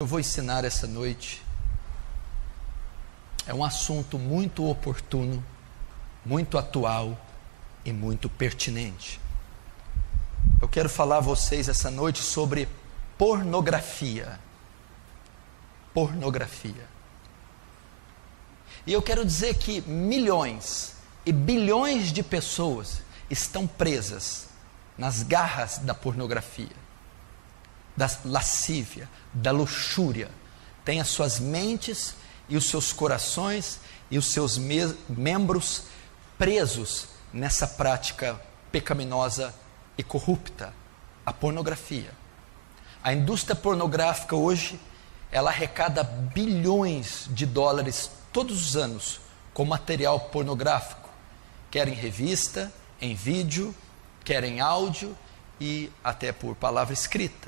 Eu vou ensinar essa noite é um assunto muito oportuno, muito atual e muito pertinente. Eu quero falar a vocês essa noite sobre pornografia. Pornografia. E eu quero dizer que milhões e bilhões de pessoas estão presas nas garras da pornografia, da lascívia, da luxúria. Tem as suas mentes e os seus corações e os seus membros presos nessa prática pecaminosa e corrupta, a pornografia. A indústria pornográfica hoje, ela arrecada bilhões de dólares todos os anos com material pornográfico, quer em revista, em vídeo, quer em áudio e até por palavra escrita.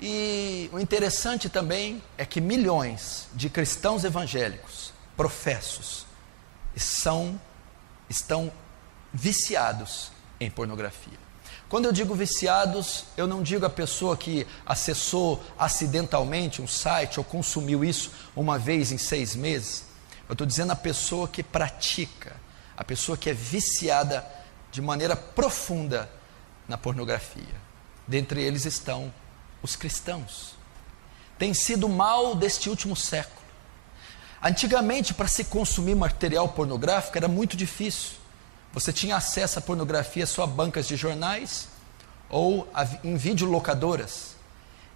E o interessante também é que milhões de cristãos evangélicos, professos, estão viciados em pornografia. Quando eu digo viciados, eu não digo a pessoa que acessou acidentalmente um site ou consumiu isso uma vez em 6 meses. Eu estou dizendo a pessoa que pratica, a pessoa que é viciada de maneira profunda na pornografia. Dentre eles estão os cristãos. Tem sido o mal deste último século. Antigamente, para se consumir material pornográfico era muito difícil. Você tinha acesso à pornografia só a bancas de jornais ou em videolocadoras.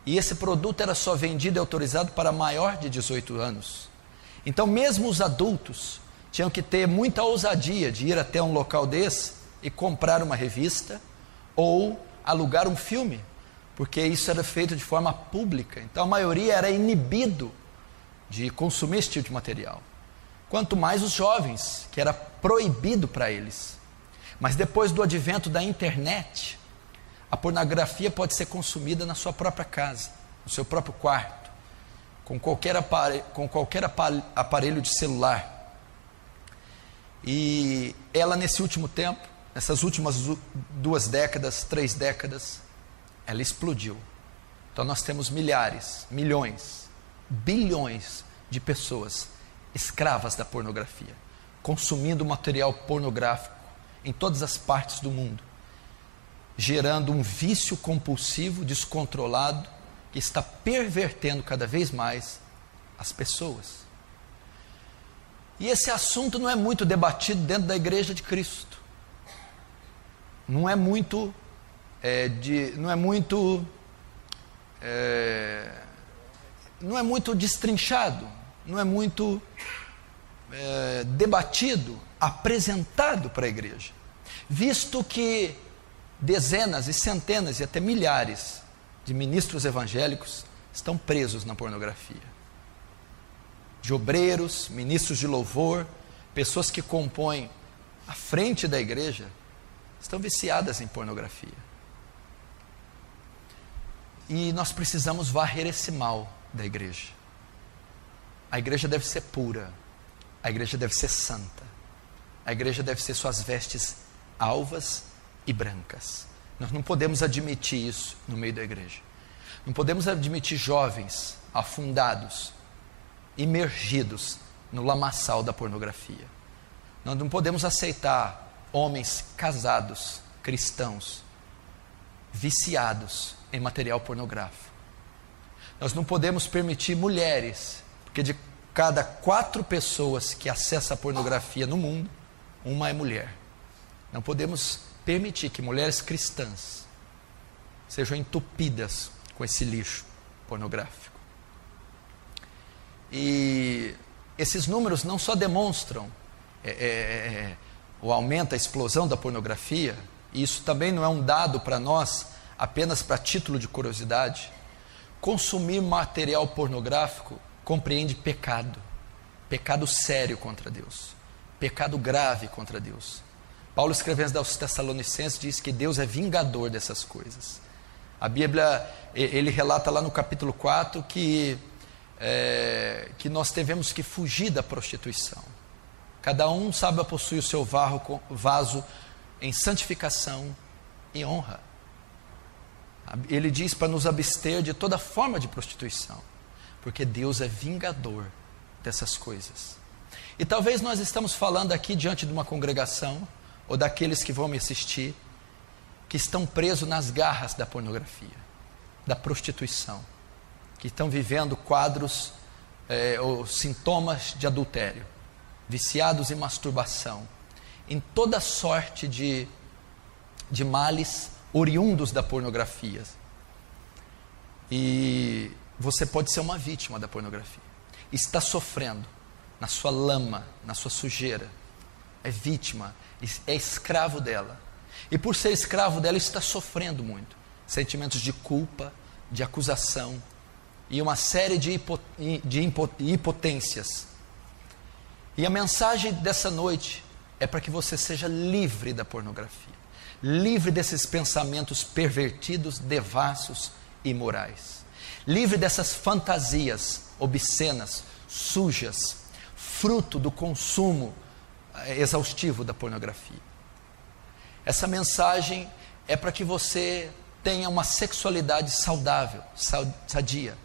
E esse produto era só vendido e autorizado para maior de 18 anos. Então mesmo os adultos tinham que ter muita ousadia de ir até um local desse e comprar uma revista ou alugar um filme, porque isso era feito de forma pública. Então a maioria era inibido de consumir esse tipo de material. Quanto mais os jovens, que era proibido para eles. Mas depois do advento da internet, a pornografia pode ser consumida na sua própria casa, no seu próprio quarto, com qualquer aparelho de celular. E ela nesse último tempo, nessas últimas 2 décadas, 3 décadas, ela explodiu. Então nós temos milhares, milhões, bilhões de pessoas escravas da pornografia, consumindo material pornográfico em todas as partes do mundo, gerando um vício compulsivo, descontrolado, que está pervertendo cada vez mais as pessoas. E esse assunto não é muito debatido dentro da Igreja de Cristo. Não é muito destrinchado, não é muito debatido, apresentado para a igreja, visto que dezenas e centenas e até milhares de ministros evangélicos estão presos na pornografia. De obreiros, ministros de louvor, pessoas que compõem a frente da igreja, estão viciadas em pornografia. E nós precisamos varrer esse mal da igreja. A igreja deve ser pura, a igreja deve ser santa, a igreja deve ser suas vestes alvas e brancas. Nós não podemos admitir isso no meio da igreja. Não podemos admitir jovens afundados, imergidos no lamaçal da pornografia. Nós não podemos aceitar homens casados, cristãos, viciados em material pornográfico. Nós não podemos permitir mulheres, porque de cada 4 pessoas que acessam a pornografia no mundo, uma é mulher. Não podemos permitir que mulheres cristãs sejam entupidas com esse lixo pornográfico. E esses números não só demonstram o aumento, a explosão da pornografia, e isso também não é um dado para nós, apenas para título de curiosidade. Consumir material pornográfico compreende pecado, pecado sério contra Deus, pecado grave contra Deus. Paulo, escrevendo aos Tessalonicenses, diz que Deus é vingador dessas coisas. A Bíblia, ele relata lá no capítulo 4 que nós devemos que fugir da prostituição. Cada um sabe possuir o seu vaso em santificação e honra. Ele diz para nos abster de toda forma de prostituição, porque Deus é vingador dessas coisas. E talvez nós estamos falando aqui diante de uma congregação, ou daqueles que vão me assistir, que estão presos nas garras da pornografia, da prostituição, que estão vivendo quadros ou sintomas de adultério, viciados em masturbação, em toda sorte de males oriundos da pornografia. E você pode ser uma vítima da pornografia, está sofrendo na sua lama, na sua sujeira, é vítima, é escravo dela, e por ser escravo dela está sofrendo muito, sentimentos de culpa, de acusação, e uma série de impotências. E a mensagem dessa noite é para que você seja livre da pornografia, livre desses pensamentos pervertidos, devassos e imorais, livre dessas fantasias obscenas, sujas, fruto do consumo exaustivo da pornografia. Essa mensagem é para que você tenha uma sexualidade saudável, sadia,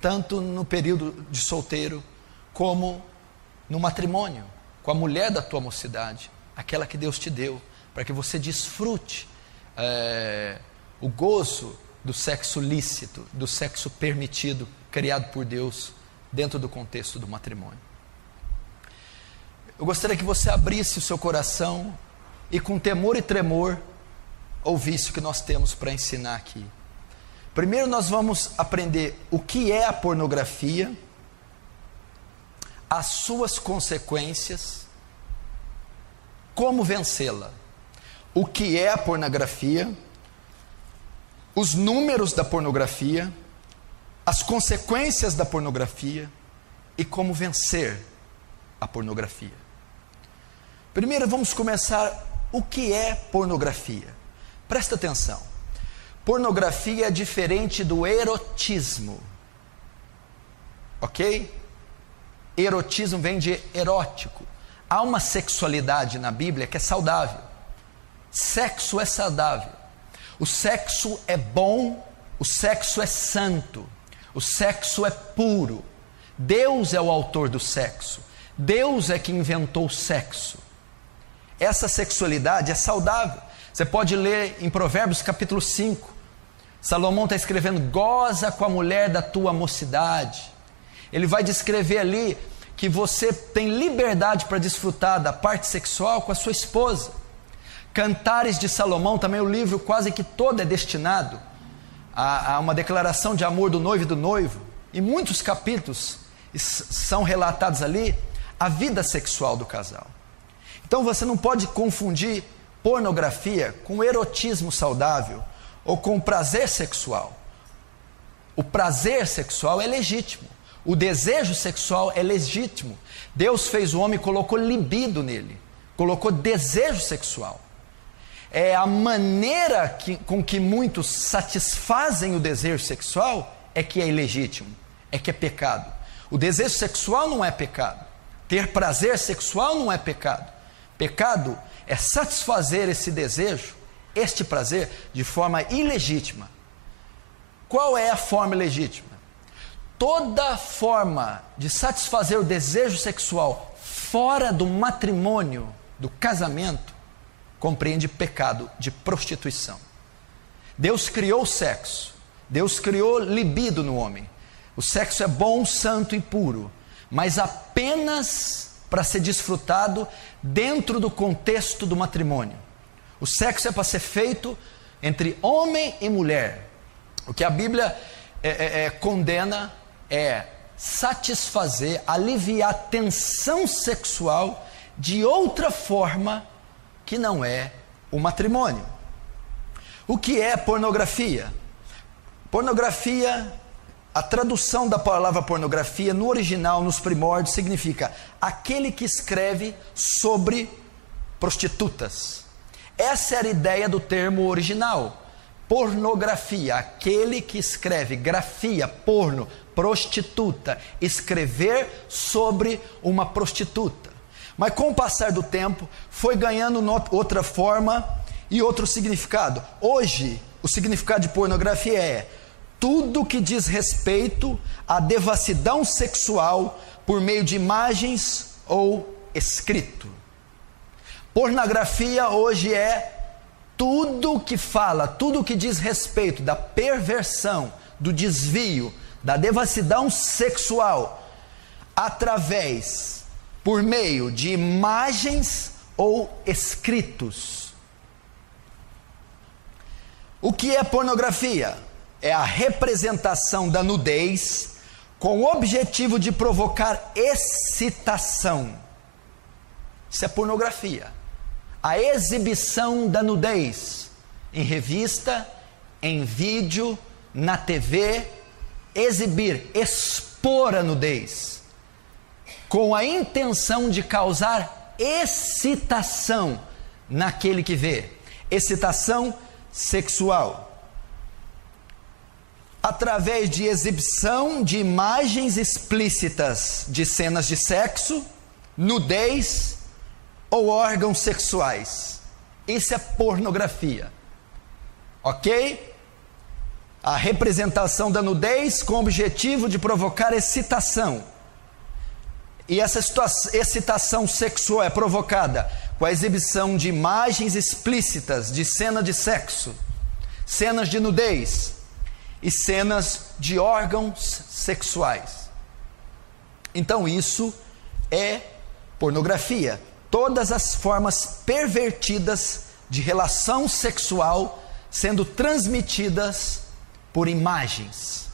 tanto no período de solteiro, como no matrimônio, com a mulher da tua mocidade, aquela que Deus te deu, para que você desfrute o gozo do sexo lícito, do sexo permitido, criado por Deus, dentro do contexto do matrimônio. Eu gostaria que você abrisse o seu coração e com temor e tremor ouvisse o que nós temos para ensinar aqui. Primeiro nós vamos aprender o que é a pornografia, as suas consequências, como vencê-la. O que é a pornografia, os números da pornografia, as consequências da pornografia e como vencer a pornografia. Primeiro vamos começar o que é pornografia. Presta atenção. Pornografia é diferente do erotismo. Ok? Erotismo vem de erótico. Há uma sexualidade na Bíblia que é saudável. Sexo é saudável. O sexo é bom, o sexo é santo, o sexo é puro. Deus é o autor do sexo. Deus é que inventou o sexo. Essa sexualidade é saudável. Você pode ler em Provérbios capítulo 5. Salomão está escrevendo: goza com a mulher da tua mocidade. Ele vai descrever ali que você tem liberdade para desfrutar da parte sexual com a sua esposa. Cantares de Salomão, também o livro quase que todo é destinado a uma declaração de amor do noivo e do noivo. E muitos capítulos são relatados ali a vida sexual do casal. Então você não pode confundir pornografia com erotismo saudável ou com prazer sexual. O prazer sexual é legítimo, o desejo sexual é legítimo. Deus fez o homem e colocou libido nele, colocou desejo sexual. É a maneira com que muitos satisfazem o desejo sexual é que é ilegítimo, é que é pecado. O desejo sexual não é pecado, ter prazer sexual não é pecado. Pecado é satisfazer esse desejo, este prazer, de forma ilegítima. Qual é a forma legítima? Toda forma de satisfazer o desejo sexual fora do matrimônio, do casamento, compreende pecado de prostituição. Deus criou o sexo, Deus criou libido no homem. O sexo é bom, santo e puro, mas apenas para ser desfrutado dentro do contexto do matrimônio. O sexo é para ser feito entre homem e mulher. O que a Bíblia condena é satisfazer, aliviar a tensão sexual de outra forma que não é o matrimônio. O que é pornografia? Pornografia, a tradução da palavra pornografia no original, nos primórdios, significa aquele que escreve sobre prostitutas. Essa era a ideia do termo original. Pornografia, aquele que escreve, grafia, porno, prostituta, escrever sobre uma prostituta. Mas com o passar do tempo, foi ganhando outra forma e outro significado. Hoje, O significado de pornografia é tudo que diz respeito à devassidão sexual por meio de imagens ou escrito. Pornografia hoje é tudo que fala, tudo que diz respeito da perversão, do desvio, da devassidão sexual, por meio de imagens ou escritos. O que é pornografia? É a representação da nudez com o objetivo de provocar excitação. Isso é pornografia. A exibição da nudez em revista, em vídeo, na TV, expor a nudez, com a intenção de causar excitação naquele que vê, excitação sexual, através de exibição de imagens explícitas de cenas de sexo, nudez ou órgãos sexuais. Isso é pornografia, ok? A representação da nudez com o objetivo de provocar excitação. E essa excitação sexual é provocada com a exibição de imagens explícitas de cena de sexo, cenas de nudez e cenas de órgãos sexuais. Então isso é pornografia. Todas as formas pervertidas de relação sexual sendo transmitidas por imagens.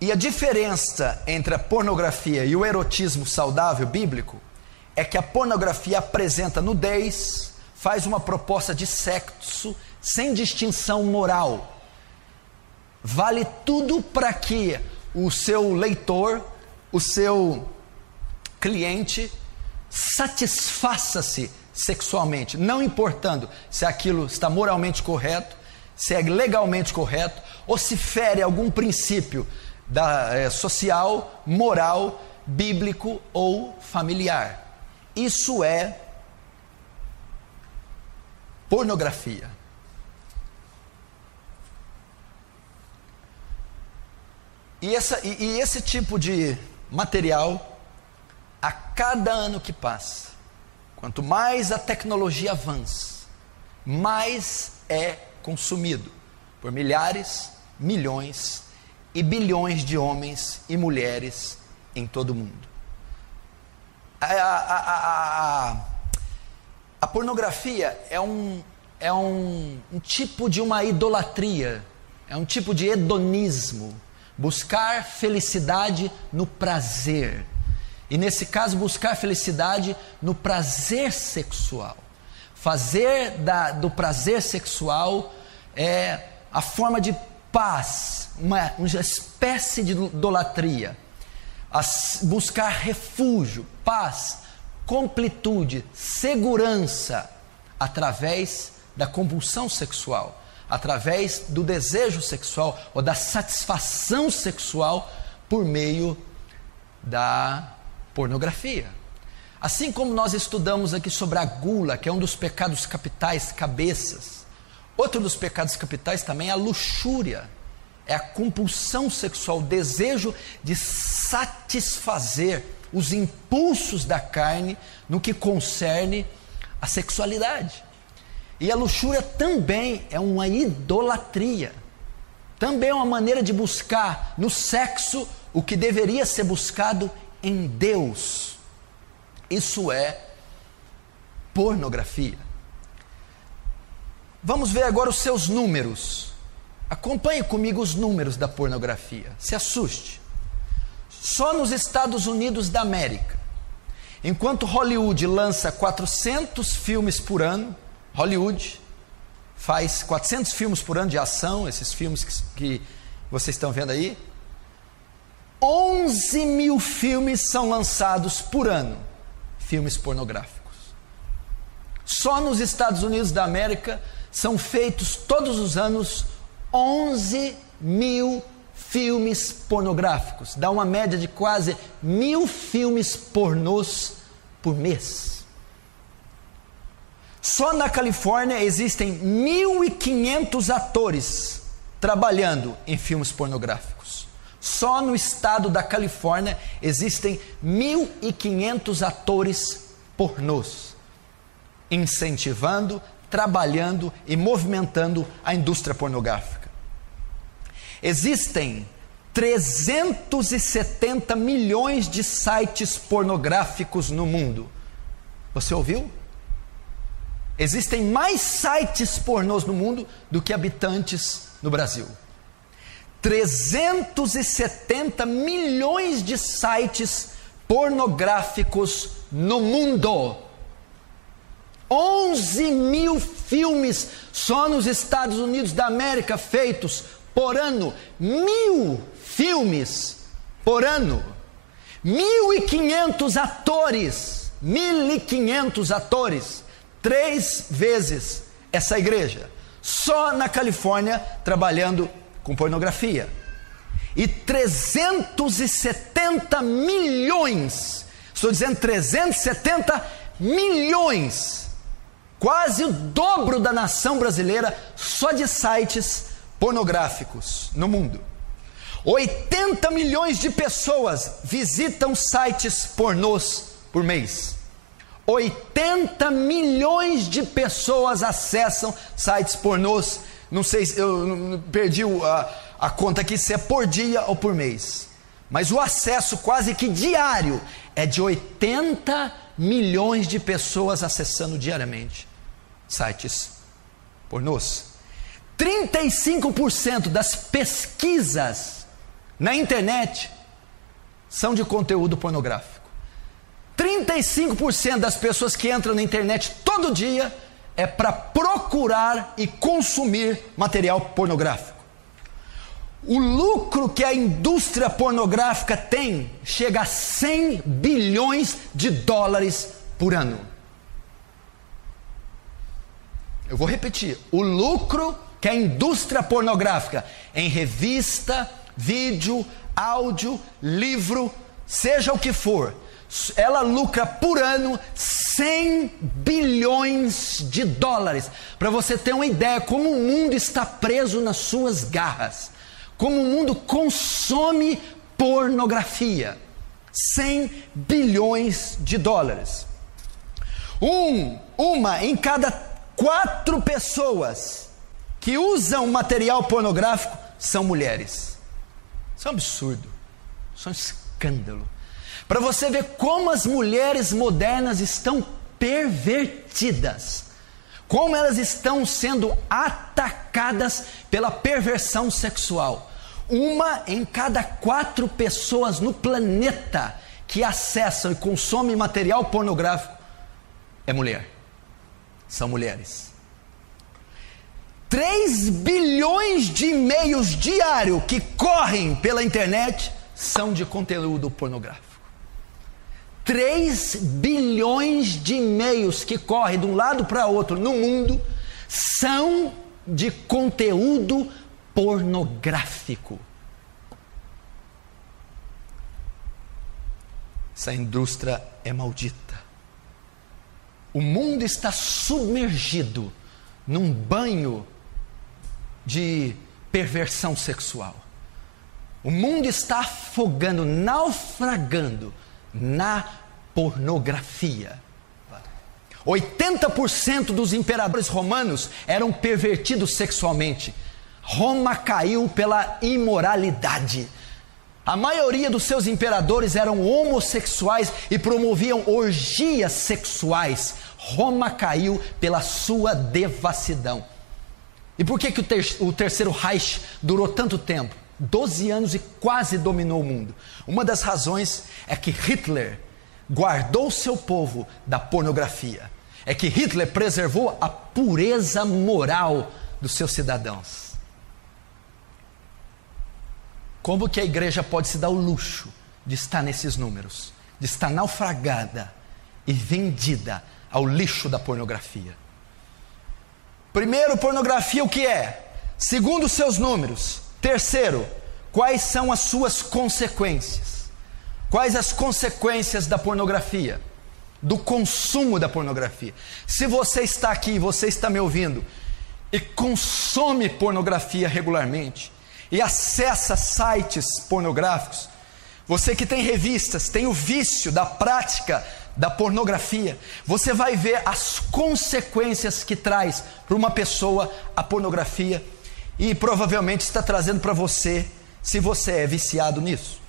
E a diferença entre a pornografia e o erotismo saudável bíblico é que a pornografia apresenta nudez, faz uma proposta de sexo sem distinção moral. Vale tudo para que o seu leitor, o seu cliente, satisfaça-se sexualmente, não importando se aquilo está moralmente correto, se é legalmente correto, ou se fere algum princípio social, moral, bíblico ou familiar. Isso é pornografia. E esse tipo de material, a cada ano que passa, quanto mais a tecnologia avança, mais é consumido por milhares, milhões e bilhões de homens e mulheres em todo o mundo. A pornografia é um tipo de uma idolatria, é um tipo de hedonismo, buscar felicidade no prazer, e nesse caso buscar felicidade no prazer sexual. Fazer do prazer sexual a forma de paz, uma espécie de idolatria. Buscar refúgio, paz, completude, segurança, através da compulsão sexual, através do desejo sexual ou da satisfação sexual por meio da pornografia. Assim como nós estudamos aqui sobre a gula, que é um dos pecados capitais, cabeças, outro dos pecados capitais também é a luxúria, é a compulsão sexual, o desejo de satisfazer os impulsos da carne no que concerne a sexualidade. E a luxúria também é uma idolatria, também é uma maneira de buscar no sexo o que deveria ser buscado em Deus. Isso é pornografia. Vamos ver agora os seus números. Acompanhe comigo os números da pornografia. Se assuste. Só nos Estados Unidos da América, enquanto Hollywood lança 400 filmes por ano, Hollywood faz 400 filmes por ano de ação, esses filmes que vocês estão vendo aí, 11 mil filmes são lançados por ano, filmes pornográficos. Só nos Estados Unidos da América são feitos todos os anos 11 mil filmes pornográficos, dá uma média de quase 1.000 filmes pornôs por mês. Só na Califórnia existem 1.500 atores trabalhando em filmes pornográficos. Só no estado da Califórnia existem 1.500 atores pornôs, incentivando, trabalhando e movimentando a indústria pornográfica. Existem 370 milhões de sites pornográficos no mundo. Você ouviu? Existem mais sites pornôs no mundo do que habitantes no Brasil. 370 milhões de sites pornográficos no mundo. 11 mil filmes só nos Estados Unidos da América feitos por ano. 1.000 filmes por ano. 1.500 atores. 1.500 atores. 3 vezes essa igreja. Só na Califórnia trabalhando com pornografia. E 370 milhões, estou dizendo 370 milhões, quase o dobro da nação brasileira, só de sites pornográficos no mundo. 80 milhões de pessoas visitam sites pornôs por mês. 80 milhões de pessoas acessam sites pornôs. Não sei, eu perdi a conta aqui se é por dia ou por mês. Mas o acesso quase que diário é de 80 milhões de pessoas acessando diariamente sites pornôs. 35% das pesquisas na internet são de conteúdo pornográfico. 35% das pessoas que entram na internet todo dia é para procurar e consumir material pornográfico. O lucro que a indústria pornográfica tem chega a 100 bilhões de dólares por ano. Eu vou repetir. O lucro que a indústria pornográfica em revista, vídeo, áudio, livro, seja o que for, ela lucra por ano 100 bilhões de dólares. Para você ter uma ideia como o mundo está preso nas suas garras. Como o mundo consome pornografia. 100 bilhões de dólares. Uma em cada 4 pessoas que usam material pornográfico são mulheres. Isso é um absurdo. Isso é um escândalo. Para você ver como as mulheres modernas estão pervertidas, como elas estão sendo atacadas pela perversão sexual. Uma em cada 4 pessoas no planeta que acessam e consomem material pornográfico é mulher. São mulheres. 3 bilhões de e-mails diários que correm pela internet são de conteúdo pornográfico. 3 bilhões de e-mails que correm de um lado para outro no mundo são de conteúdo pornográfico. Essa indústria é maldita. O mundo está submergido num banho de perversão sexual. O mundo está afogando, naufragando na pornografia. 80% dos imperadores romanos eram pervertidos sexualmente. Roma caiu pela imoralidade. A maioria dos seus imperadores eram homossexuais e promoviam orgias sexuais. Roma caiu pela sua devassidão. E por que o terceiro Reich durou tanto tempo? 12 anos e quase dominou o mundo. Uma das razões é que Hitler guardou seu povo da pornografia. É que Hitler preservou a pureza moral dos seus cidadãos. Como que a igreja pode se dar o luxo de estar nesses números? De estar naufragada e vendida ao lixo da pornografia. Primeiro, pornografia o que é? Segundo os seus números. Terceiro, quais são as suas consequências? Quais as consequências da pornografia? do consumo da pornografia. Se você está aqui, você está me ouvindo e consome pornografia regularmente e acessa sites pornográficos, você que tem revistas, tem o vício da prática da pornografia, você vai ver as consequências que traz para uma pessoa a pornografia, e provavelmente está trazendo para você, se você é viciado nisso.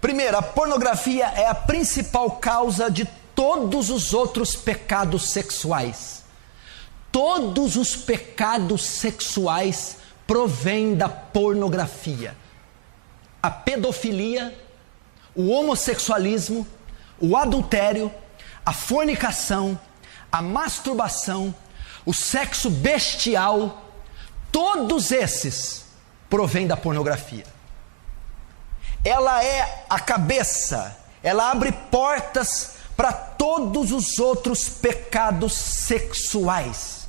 Primeiro, a pornografia é a principal causa de todos os outros pecados sexuais. Todos os pecados sexuais provêm da pornografia. A pedofilia, o homossexualismo, o adultério, a fornicação, a masturbação, o sexo bestial, todos esses provêm da pornografia. Ela é a cabeça, ela abre portas para todos os outros pecados sexuais.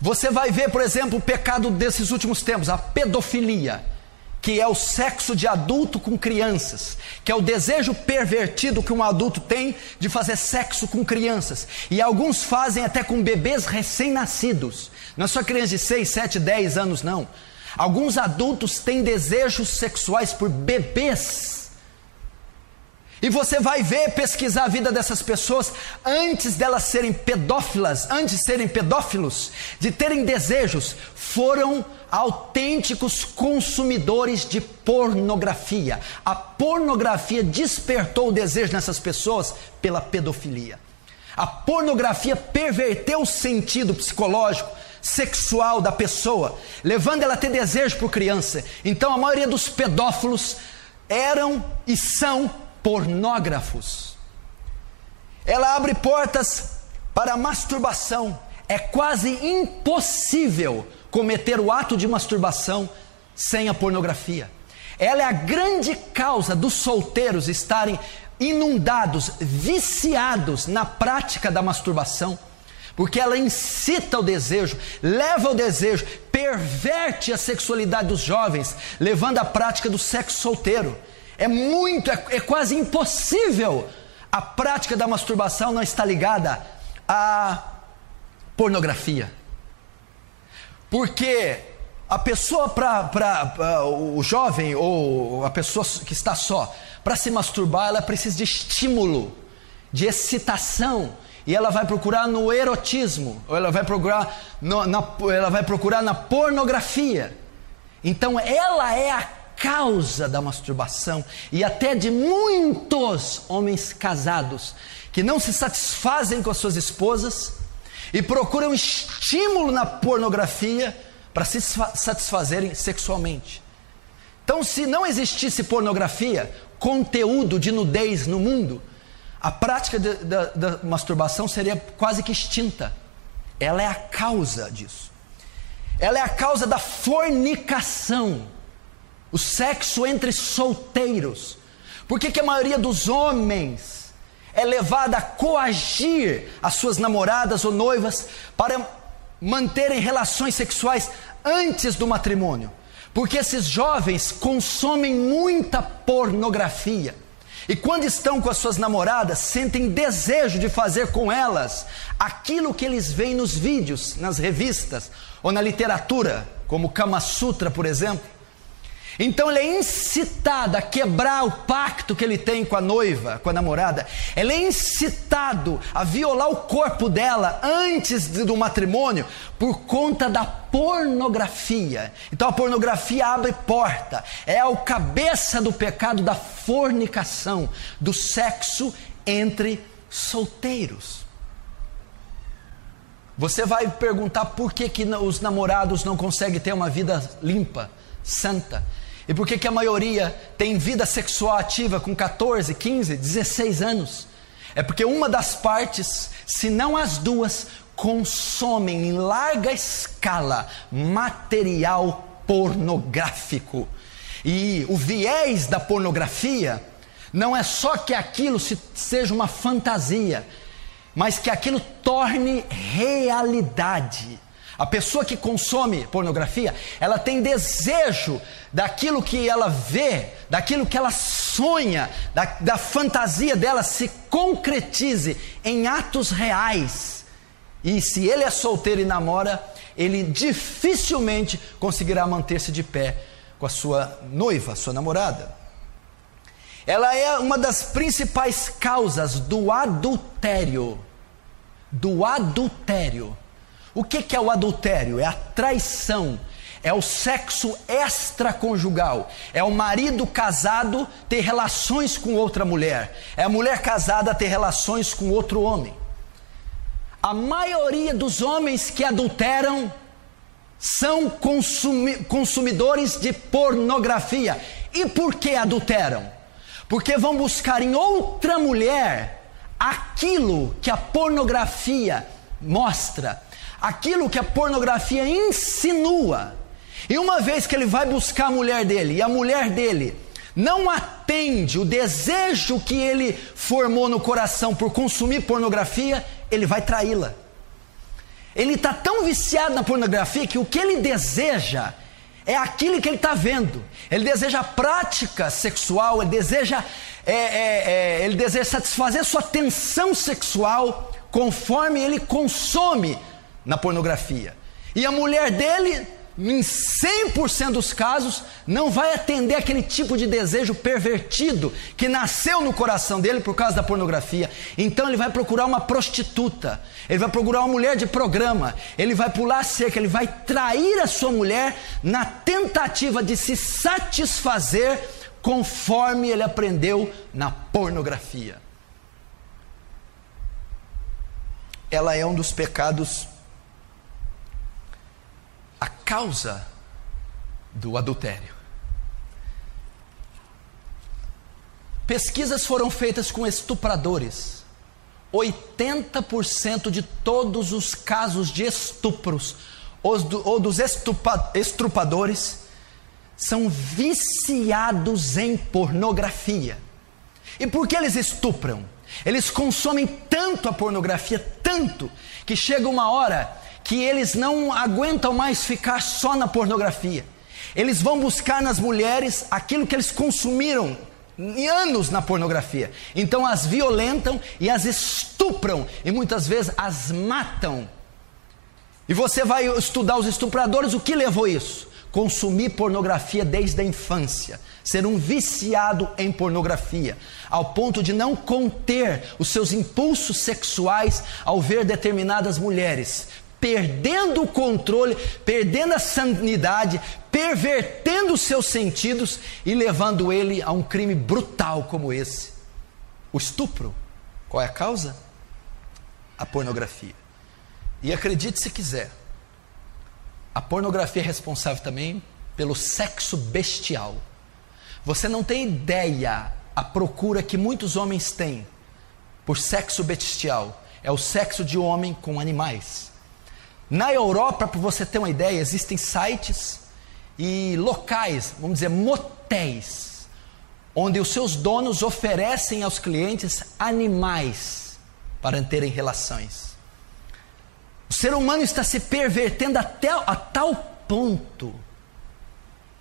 Você vai ver, por exemplo, o pecado desses últimos tempos, a pedofilia, que é o sexo de adulto com crianças, que é o desejo pervertido que um adulto tem de fazer sexo com crianças, e alguns fazem até com bebês recém-nascidos, não é só criança de 6, 7, 10 anos não, alguns adultos têm desejos sexuais por bebês, e você vai ver, pesquisar a vida dessas pessoas, antes delas serem pedófilas, antes de serem pedófilos, de terem desejos, foram autênticos consumidores de pornografia. A pornografia despertou o desejo nessas pessoas pela pedofilia. A pornografia perverteu o sentido psicológico, sexual da pessoa, levando ela a ter desejo por criança. Então a maioria dos pedófilos eram e são pornógrafos. Ela abre portas para a masturbação. É quase impossível cometer o ato de masturbação sem a pornografia. Ela é a grande causa dos solteiros estarem inundados, viciados na prática da masturbação, porque ela incita o desejo, leva ao desejo, perverte a sexualidade dos jovens, levando à prática do sexo solteiro. É quase impossível a prática da masturbação não estar ligada à pornografia. Porque a pessoa, o jovem ou a pessoa que está só, para se masturbar, ela precisa de estímulo, de excitação, e ela vai procurar no erotismo, ou ela vai procurar na pornografia. Então ela é a causa da masturbação e até de muitos homens casados que não se satisfazem com as suas esposas e procuram estímulo na pornografia para se satisfazerem sexualmente. Então, se não existisse pornografia, conteúdo de nudez no mundo, a prática da masturbação seria quase que extinta. Ela é a causa disso. Ela é a causa da fornicação, o sexo entre solteiros. Por que a maioria dos homens é levada a coagir as suas namoradas ou noivas para manterem relações sexuais antes do matrimônio? Porque esses jovens consomem muita pornografia, e quando estão com as suas namoradas, sentem desejo de fazer com elas aquilo que eles veem nos vídeos, nas revistas ou na literatura, como Kama Sutra, por exemplo. Então ele é incitado a quebrar o pacto que ele tem com a noiva, com a namorada. Ele é incitado a violar o corpo dela antes do matrimônio por conta da pornografia. Então a pornografia abre porta, é o cabeça do pecado da fornicação, do sexo entre solteiros. Você vai perguntar por que os namorados não conseguem ter uma vida limpa, santa. E por que a maioria tem vida sexual ativa com 14, 15, 16 anos? É porque uma das partes, se não as duas, consomem em larga escala material pornográfico. E o viés da pornografia não é só que aquilo seja uma fantasia, mas que aquilo torne realidade. A pessoa que consome pornografia, ela tem desejo daquilo que ela vê, daquilo que ela sonha, da fantasia dela se concretize em atos reais. E se ele é solteiro e namora, ele dificilmente conseguirá manter-se de pé com a sua noiva, sua namorada. Ela é uma das principais causas do adultério. Do adultério. O que é o adultério? É a traição, é o sexo extraconjugal, é o marido casado ter relações com outra mulher, é a mulher casada ter relações com outro homem. A maioria dos homens que adulteram são consumidores de pornografia. E por que adulteram? Porque vão buscar em outra mulher aquilo que a pornografia mostra, aquilo que a pornografia insinua. E uma vez que ele vai buscar a mulher dele, e a mulher dele não atende o desejo que ele formou no coração por consumir pornografia, ele vai traí-la. Ele está tão viciado na pornografia que o que ele deseja é aquilo que ele está vendo. Ele deseja prática sexual, ele deseja satisfazer sua tensão sexual conforme ele consome na pornografia. E a mulher dele, em 100% dos casos, não vai atender aquele tipo de desejo pervertido que nasceu no coração dele por causa da pornografia. Então ele vai procurar uma prostituta, ele vai procurar uma mulher de programa, ele vai pular a cerca, ele vai trair a sua mulher na tentativa de se satisfazer conforme ele aprendeu na pornografia. Ela é um dos pecados, a causa do adultério. Pesquisas foram feitas com estupradores. 80% de todos os casos de estupros ou dos estrupadores são viciados em pornografia. E por que eles estupram? Eles consomem tanto a pornografia, tanto, que chega uma hora que eles não aguentam mais ficar só na pornografia. Eles vão buscar nas mulheres aquilo que eles consumiram em anos na pornografia. Então as violentam e as estupram e muitas vezes as matam. E você vai estudar os estupradores, o que levou isso? Consumir pornografia desde a infância, ser um viciado em pornografia, ao ponto de não conter os seus impulsos sexuais ao ver determinadas mulheres, perdendo o controle, perdendo a sanidade, pervertendo os seus sentidos e levando ele a um crime brutal como esse, o estupro. Qual é a causa? A pornografia. E acredite se quiser, a pornografia é responsável também pelo sexo bestial. Você não tem ideia a procura que muitos homens têm por sexo bestial. É o sexo de homem com animais. Na Europa, para você ter uma ideia, existem sites e locais, vamos dizer, motéis, onde os seus donos oferecem aos clientes animais para terem relações. O ser humano está se pervertendo a tal ponto,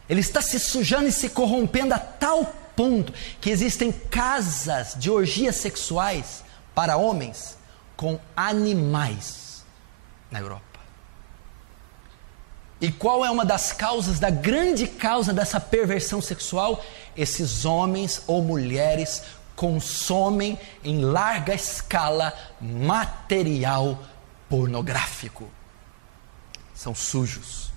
ele está se sujando e se corrompendo a tal ponto, que existem casas de orgias sexuais para homens com animais na Europa. E qual é uma das causas, da grande causa dessa perversão sexual? Esses homens ou mulheres consomem em larga escala material pornográfico. São sujos.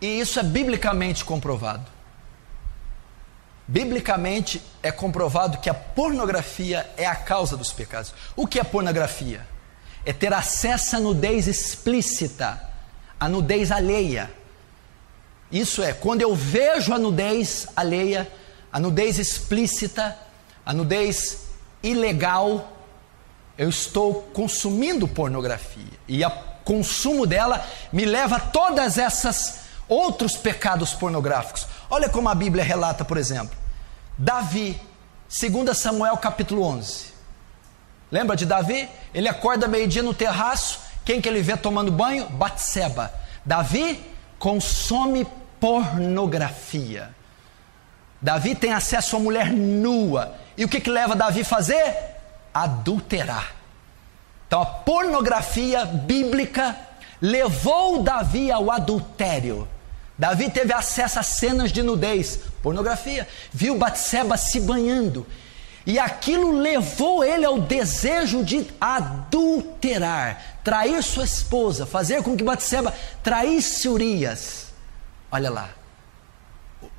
E isso é biblicamente comprovado. Biblicamente é comprovado que a pornografia é a causa dos pecados. O que é pornografia? É ter acesso à nudez explícita, à nudez alheia. Isso é, quando eu vejo a nudez alheia, a nudez explícita, a nudez ilegal, eu estou consumindo pornografia. E o consumo dela me leva a todas essas outros pecados pornográficos. Olha como a Bíblia relata, por exemplo, Davi, 2 Samuel capítulo 11. Lembra de Davi? Ele acorda meio-dia no terraço. Quem que ele vê tomando banho? Batseba. Davi consome pornografia. Davi tem acesso a mulher nua. E o que leva Davi a fazer? Adulterar. Então a pornografia bíblica levou Davi ao adultério. Davi teve acesso a cenas de nudez, pornografia. Viu Batseba se banhando. E aquilo levou ele ao desejo de adulterar, trair sua esposa, fazer com que Batseba traísse Urias. Olha lá,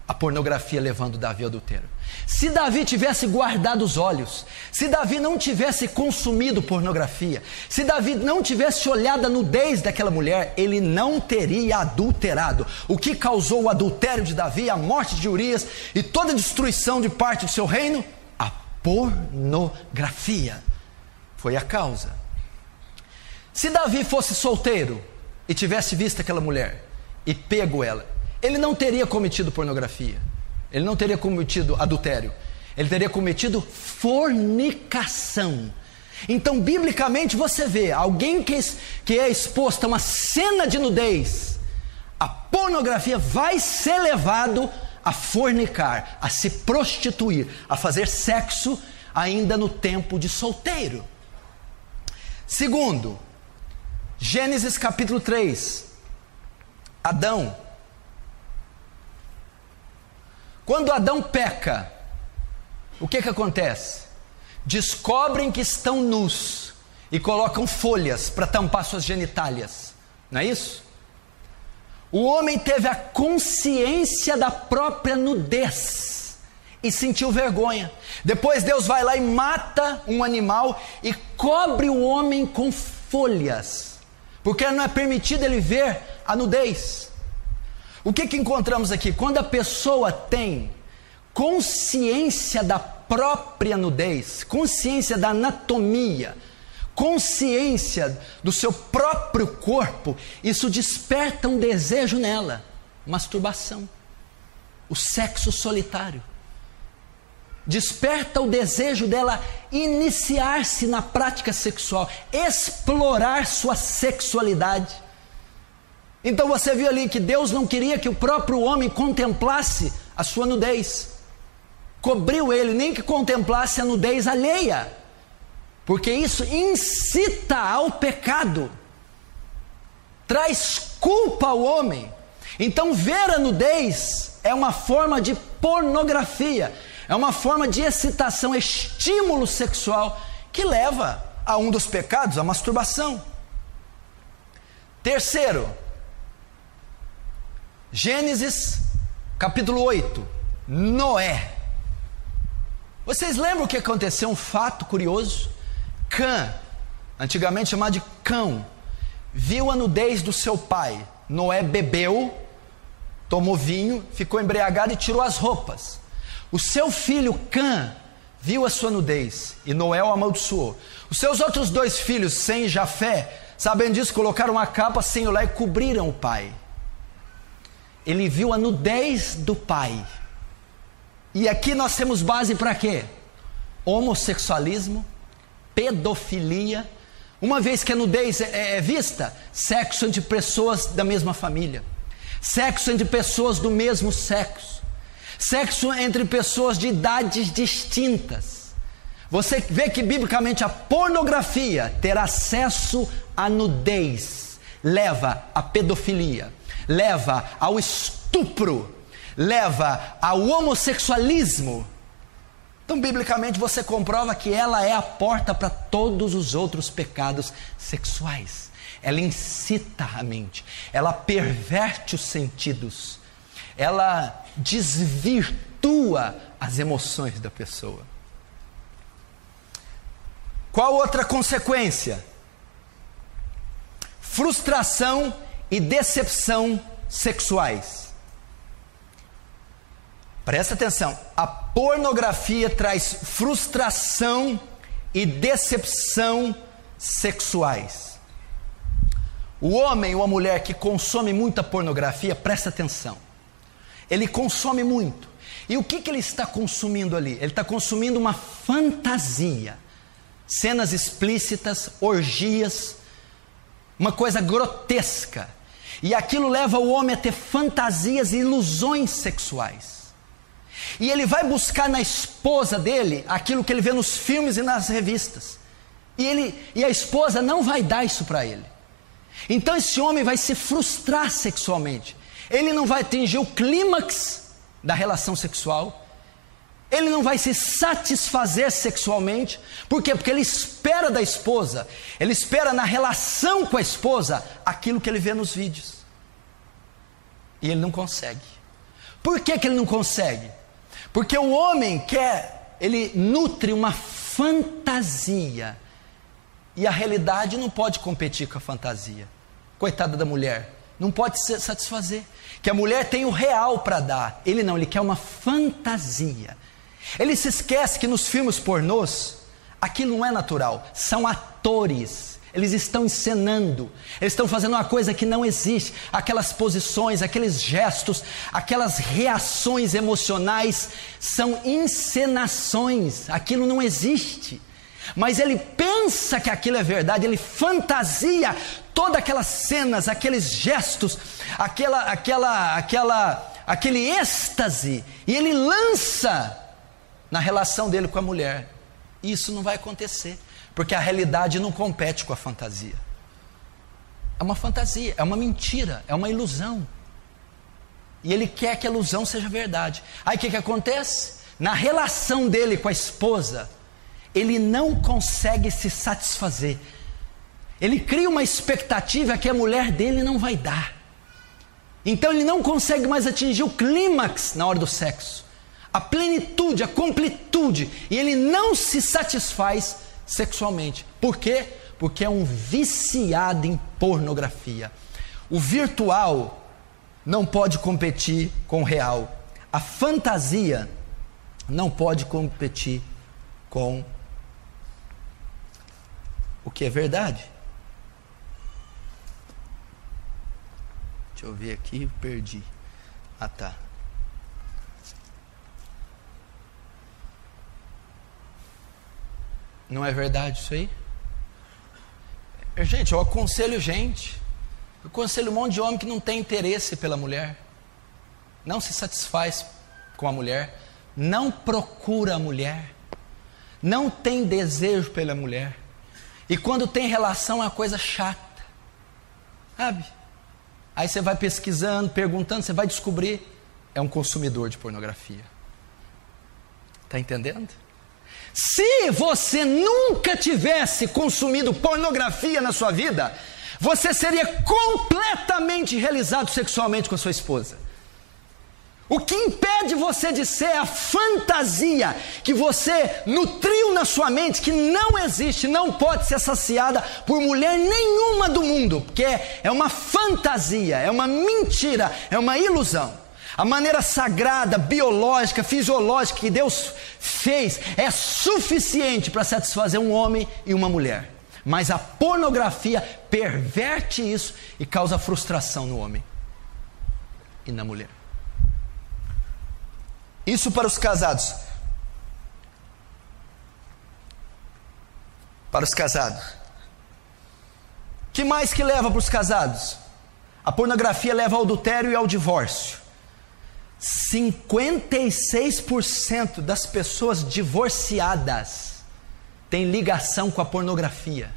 a pornografia levando Davi ao adultério. Se Davi tivesse guardado os olhos, se Davi não tivesse consumido pornografia, se Davi não tivesse olhado a nudez daquela mulher, ele não teria adulterado. O que causou o adultério de Davi, a morte de Urias e toda a destruição de parte do seu reino? A pornografia foi a causa. Se Davi fosse solteiro e tivesse visto aquela mulher e pego ela, ele não teria cometido pornografia, ele não teria cometido adultério, ele teria cometido fornicação. Então, biblicamente, você vê alguém que é exposto a uma cena de nudez, a pornografia vai ser levado a fornicar, a se prostituir, a fazer sexo ainda no tempo de solteiro. Segundo, Gênesis capítulo 3, Adão. Quando Adão peca, o que acontece? Descobrem que estão nus e colocam folhas para tampar suas genitálias, não é isso? O homem teve a consciência da própria nudez e sentiu vergonha. Depois Deus vai lá e mata um animal e cobre o homem com folhas, porque não é permitido ele ver a nudez. O que encontramos aqui? Quando a pessoa tem consciência da própria nudez, consciência da anatomia, consciência do seu próprio corpo, isso desperta um desejo nela, masturbação, o sexo solitário. Desperta o desejo dela iniciar-se na prática sexual, explorar sua sexualidade. Então você viu ali que Deus não queria que o próprio homem contemplasse a sua nudez, cobriu ele, nem que contemplasse a nudez alheia, porque isso incita ao pecado, traz culpa ao homem. Então ver a nudez é uma forma de pornografia, é uma forma de excitação, estímulo sexual, que leva a um dos pecados, a masturbação. Terceiro, Gênesis capítulo 8, Noé. Vocês lembram o que aconteceu? Um fato curioso. Cã, antigamente chamado de Cão, viu a nudez do seu pai. Noé bebeu, tomou vinho, ficou embriagado e tirou as roupas. O seu filho Cã viu a sua nudez e Noé o amaldiçoou. Os seus outros dois filhos, Sem e Jafé, sabendo disso, colocaram uma capa sem olhar e cobriram o pai. Ele viu a nudez do pai. E aqui nós temos base para quê? Homossexualismo, pedofilia. Uma vez que a nudez é vista, sexo entre pessoas da mesma família, sexo entre pessoas do mesmo sexo, sexo entre pessoas de idades distintas. Você vê que biblicamente a pornografia, ter acesso à nudez, leva à pedofilia, leva ao estupro, leva ao homossexualismo. Então, biblicamente, você comprova que ela é a porta para todos os outros pecados sexuais. Ela incita a mente, ela perverte os sentidos, ela desvirtua as emoções da pessoa. Qual outra consequência? Frustração e decepção sexuais. Presta atenção, a pornografia traz frustração e decepção sexuais. O homem ou a mulher que consome muita pornografia, presta atenção, ele consome muito, E o que ele está consumindo ali? Ele está consumindo uma fantasia. Cenas explícitas, orgias, uma coisa grotesca. E aquilo leva o homem a ter fantasias e ilusões sexuais. E ele vai buscar na esposa dele aquilo que ele vê nos filmes e nas revistas. E a esposa não vai dar isso para ele. Então esse homem vai se frustrar sexualmente. Ele não vai atingir o clímax da relação sexual. Ele não vai se satisfazer sexualmente. Por quê? Porque ele espera da esposa, ele espera na relação com a esposa aquilo que ele vê nos vídeos. E ele não consegue. Por que ele não consegue? Porque o homem ele nutre uma fantasia. E a realidade não pode competir com a fantasia. Coitada da mulher, não pode se satisfazer. Que a mulher tem o real para dar. Ele não, ele quer uma fantasia. Ele se esquece que nos filmes pornôs, aquilo não é natural, são atores, eles estão encenando, eles estão fazendo uma coisa que não existe, aquelas posições, aqueles gestos, aquelas reações emocionais, são encenações, aquilo não existe, mas ele pensa que aquilo é verdade, ele fantasia todas aquelas cenas, aqueles gestos, aquele êxtase, e ele lança na relação dele com a mulher. Isso não vai acontecer, porque a realidade não compete com a fantasia. É uma fantasia, é uma mentira, é uma ilusão. E ele quer que a ilusão seja verdade. Aí o que acontece? Na relação dele com a esposa, ele não consegue se satisfazer. Ele cria uma expectativa que a mulher dele não vai dar. Então ele não consegue mais atingir o clímax na hora do sexo, a plenitude, a completude, e ele não se satisfaz sexualmente. Por quê? Porque é um viciado em pornografia. O virtual não pode competir com o real. A fantasia não pode competir com o que é verdade. Deixa eu ver aqui, perdi. Ah, tá. Não é verdade isso aí? Gente, eu aconselho um monte de homem que não tem interesse pela mulher, não se satisfaz com a mulher, não procura a mulher, não tem desejo pela mulher, e quando tem relação é uma coisa chata, sabe? Aí você vai pesquisando, perguntando, você vai descobrir, é um consumidor de pornografia. Está entendendo? Se você nunca tivesse consumido pornografia na sua vida, você seria completamente realizado sexualmente com a sua esposa. O que impede você de ser a fantasia que você nutriu na sua mente, que não existe, não pode ser saciada por mulher nenhuma do mundo, porque é uma fantasia, é uma mentira, é uma ilusão. A maneira sagrada, biológica, fisiológica que Deus fez é suficiente para satisfazer um homem e uma mulher. Mas a pornografia perverte isso e causa frustração no homem e na mulher. Isso para os casados. Para os casados. Que mais que leva para os casados? A pornografia leva ao adultério e ao divórcio. 56% das pessoas divorciadas têm ligação com a pornografia.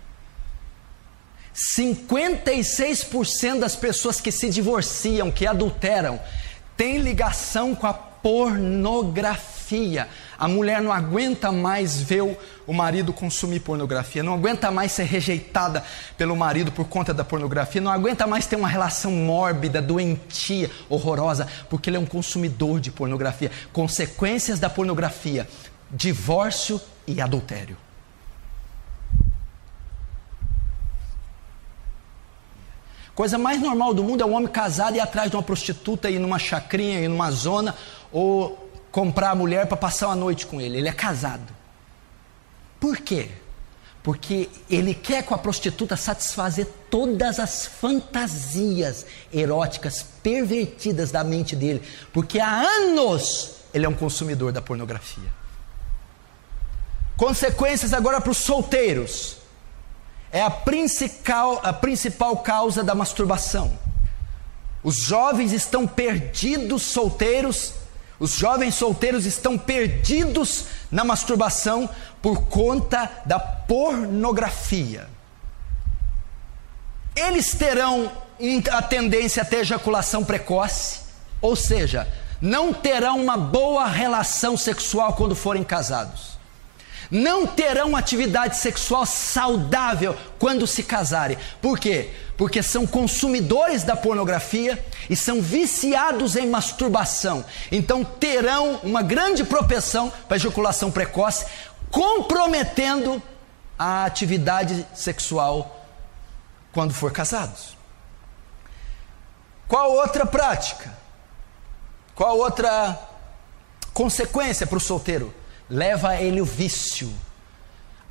56% das pessoas que se divorciam, que adulteram, têm ligação com a pornografia. A mulher não aguenta mais ver o marido consumir pornografia, não aguenta mais ser rejeitada pelo marido por conta da pornografia, não aguenta mais ter uma relação mórbida, doentia, horrorosa, porque ele é um consumidor de pornografia. Consequências da pornografia: divórcio e adultério. Coisa mais normal do mundo é um homem casado ir atrás de uma prostituta, ir numa chacrinha, ir numa zona, ou comprar a mulher para passar uma noite com ele. Ele é casado. Por quê? Porque ele quer com a prostituta satisfazer todas as fantasias eróticas pervertidas da mente dele, porque há anos ele é um consumidor da pornografia. Consequências agora para os solteiros. É a principal causa da masturbação. Os jovens estão perdidos solteiros, os jovens solteiros estão perdidos na masturbação por conta da pornografia. Eles terão a tendência a ter ejaculação precoce, ou seja, não terão uma boa relação sexual quando forem casados. Não terão atividade sexual saudável quando se casarem. Por quê? Porque são consumidores da pornografia e são viciados em masturbação. Então terão uma grande propensão para ejaculação precoce, comprometendo a atividade sexual quando for casados. Qual outra prática? Qual outra consequência para o solteiro? Leva a ele o vício.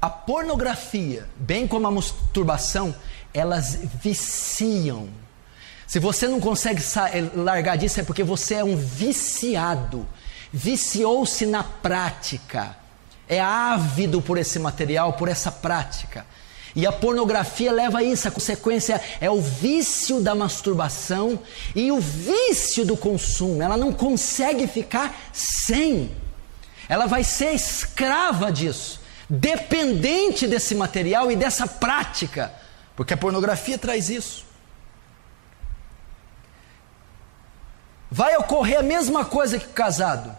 A pornografia, bem como a masturbação, elas viciam. Se você não consegue largar disso, é porque você é um viciado. Viciou-se na prática. É ávido por esse material, por essa prática. E a pornografia leva a isso. A consequência é o vício da masturbação e o vício do consumo. Ela não consegue ficar sem. Ela vai ser escrava disso, dependente desse material e dessa prática, porque a pornografia traz isso. Vai ocorrer a mesma coisa que o casado,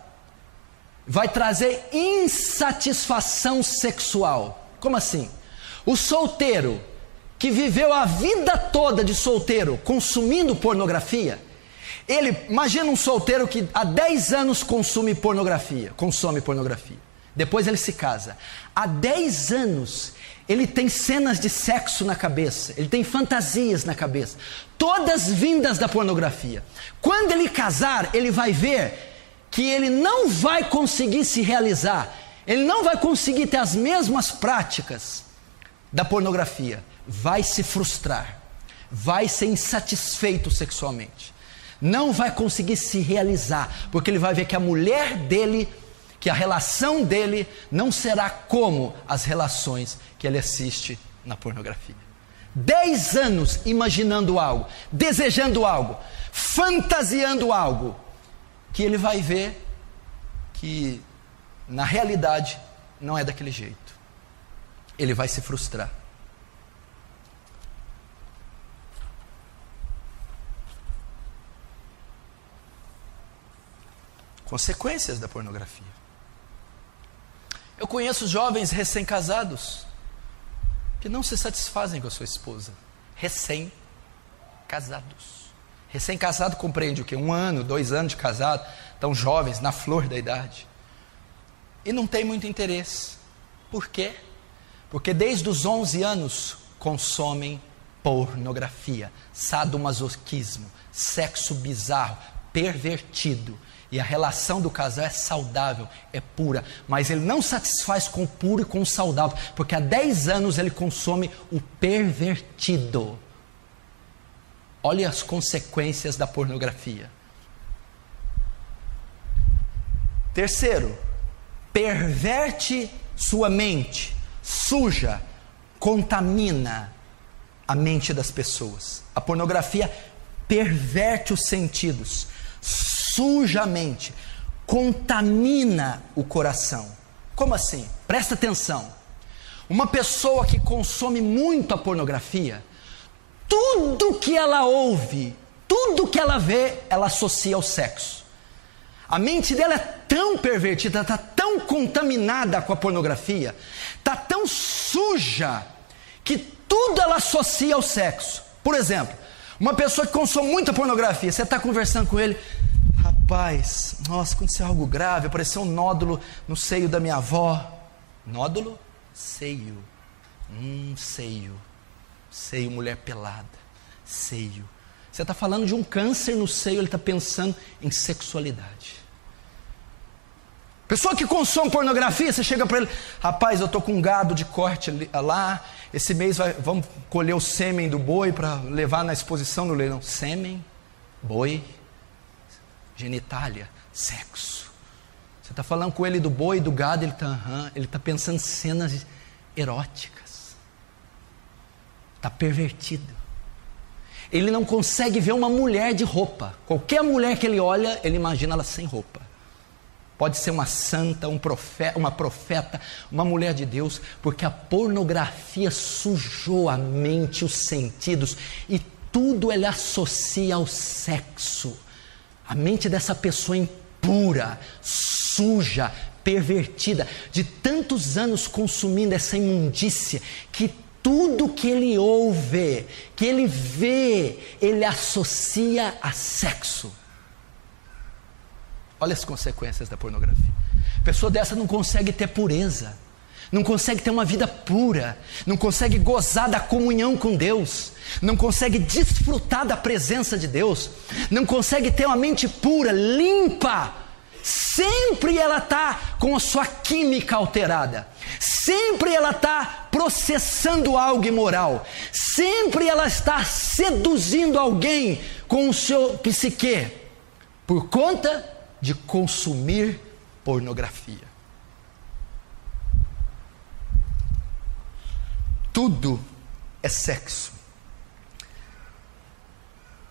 vai trazer insatisfação sexual. Como assim? O solteiro, que viveu a vida toda de solteiro consumindo pornografia, imagina um solteiro que há 10 anos consome pornografia. Depois ele se casa. Há 10 anos ele tem cenas de sexo na cabeça, ele tem fantasias na cabeça, todas vindas da pornografia. Quando ele casar, ele vai ver que ele não vai conseguir se realizar, ele não vai conseguir ter as mesmas práticas da pornografia, vai se frustrar, vai ser insatisfeito sexualmente. Não vai conseguir se realizar, porque ele vai ver que a mulher dele, que a relação dele não será como as relações que ele assiste na pornografia. 10 anos imaginando algo, desejando algo, fantasiando algo, que ele vai ver que na realidade não é daquele jeito. Ele vai se frustrar. Consequências da pornografia. Eu conheço jovens recém-casados que não se satisfazem com a sua esposa. Recém-casados. Recém-casado compreende o quê? 1 ano, 2 anos de casado, tão jovens, na flor da idade. E não tem muito interesse. Por quê? Porque desde os 11 anos consomem pornografia, sadomasoquismo, sexo bizarro, pervertido. E a relação do casal é saudável, é pura, mas ele não satisfaz com o puro e com o saudável, porque há 10 anos ele consome o pervertido. Olha as consequências da pornografia. Terceiro, perverte sua mente, suja, contamina a mente das pessoas. A pornografia perverte os sentidos, suja a mente, contamina o coração. Como assim? Presta atenção. Uma pessoa que consome muito a pornografia, tudo que ela ouve, tudo que ela vê, ela associa ao sexo. A mente dela é tão pervertida, está tão contaminada com a pornografia, está tão suja, que tudo ela associa ao sexo. Por exemplo, uma pessoa que consome muita pornografia, você está conversando com ele, rapaz, nossa, aconteceu algo grave, apareceu um nódulo no seio da minha avó. Nódulo? Seio. Seio, mulher pelada. Seio. Você está falando de um câncer no seio, ele está pensando em sexualidade. Pessoa que consome pornografia, você chega para ele, rapaz, eu estou com um gado de corte lá, esse mês vamos colher o sêmen do boi para levar na exposição no leilão. Sêmen, boi, genitália, sexo. Você está falando com ele do boi e do gado, ele está pensando em cenas eróticas. Está pervertido. Ele não consegue ver uma mulher de roupa. Qualquer mulher que ele olha, ele imagina ela sem roupa. Pode ser uma santa, uma profeta, uma mulher de Deus, porque a pornografia sujou a mente, os sentidos, e tudo ele associa ao sexo. A mente dessa pessoa é impura, suja, pervertida, de tantos anos consumindo essa imundícia, que tudo que ele ouve, que ele vê, ele associa a sexo. Olha as consequências da pornografia. A pessoa dessa não consegue ter pureza, não consegue ter uma vida pura, não consegue gozar da comunhão com Deus, não consegue desfrutar da presença de Deus, não consegue ter uma mente pura, limpa. Sempre ela está com a sua química alterada, sempre ela está processando algo imoral, sempre ela está seduzindo alguém com o seu psique, por conta de consumir pornografia. Tudo é sexo.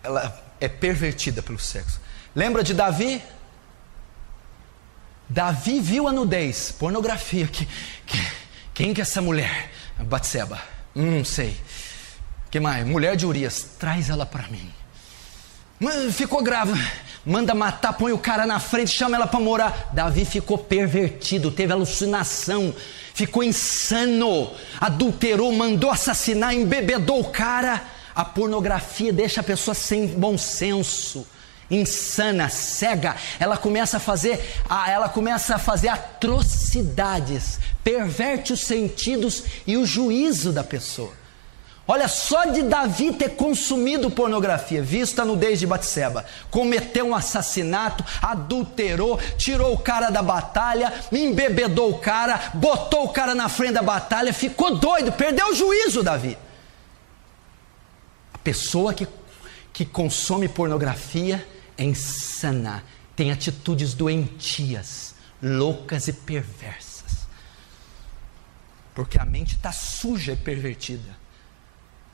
Ela é pervertida pelo sexo. Lembra de Davi? Davi viu a nudez, pornografia. Quem que é essa mulher? Batseba. Não sei. Que mais? Mulher de Urias. Traz ela para mim. Ficou grávida. Manda matar, põe o cara na frente, chama ela para morar. Davi ficou pervertido, teve alucinação, ficou insano, adulterou, mandou assassinar, embebedou o cara. A pornografia deixa a pessoa sem bom senso, insana, cega. Ela começa a fazer atrocidades, perverte os sentidos e o juízo da pessoa. Olha, só de Davi ter consumido pornografia, visto a nudez de Batseba, cometeu um assassinato, adulterou, tirou o cara da batalha, embebedou o cara, botou o cara na frente da batalha, ficou doido, perdeu o juízo, Davi. A pessoa que consome pornografia é insana, tem atitudes doentias, loucas e perversas, porque a mente está suja e pervertida.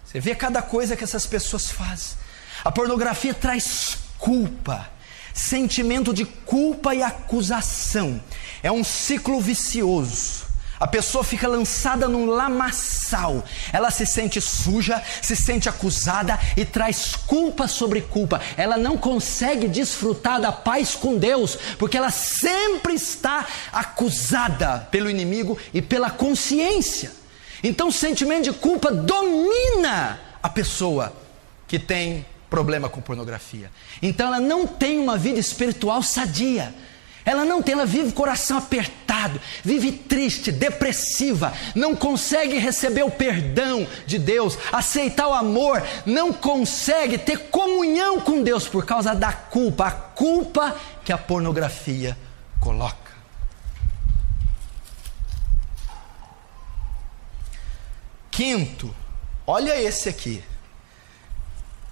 Você vê cada coisa que essas pessoas fazem. A pornografia traz culpa, sentimento de culpa e acusação. É um ciclo vicioso. A pessoa fica lançada num lamaçal. Ela se sente suja, se sente acusada e traz culpa sobre culpa. Ela não consegue desfrutar da paz com Deus, porque ela sempre está acusada pelo inimigo e pela consciência. Então o sentimento de culpa domina a pessoa que tem problema com pornografia. Então ela não tem uma vida espiritual sadia. Ela vive coração apertado, vive triste, depressiva, não consegue receber o perdão de Deus, aceitar o amor, não consegue ter comunhão com Deus por causa da culpa, a culpa que a pornografia coloca. Quinto, olha esse aqui.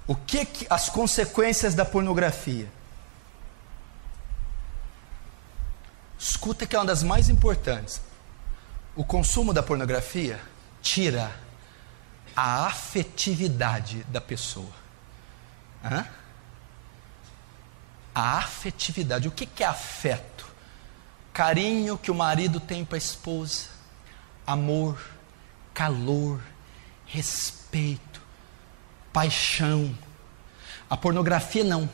O que as consequências da pornografia? Escuta que é uma das mais importantes. O consumo da pornografia tira a afetividade da pessoa. A afetividade. O que é afeto? Carinho que o marido tem para a esposa, amor, calor, respeito, paixão. A pornografia não.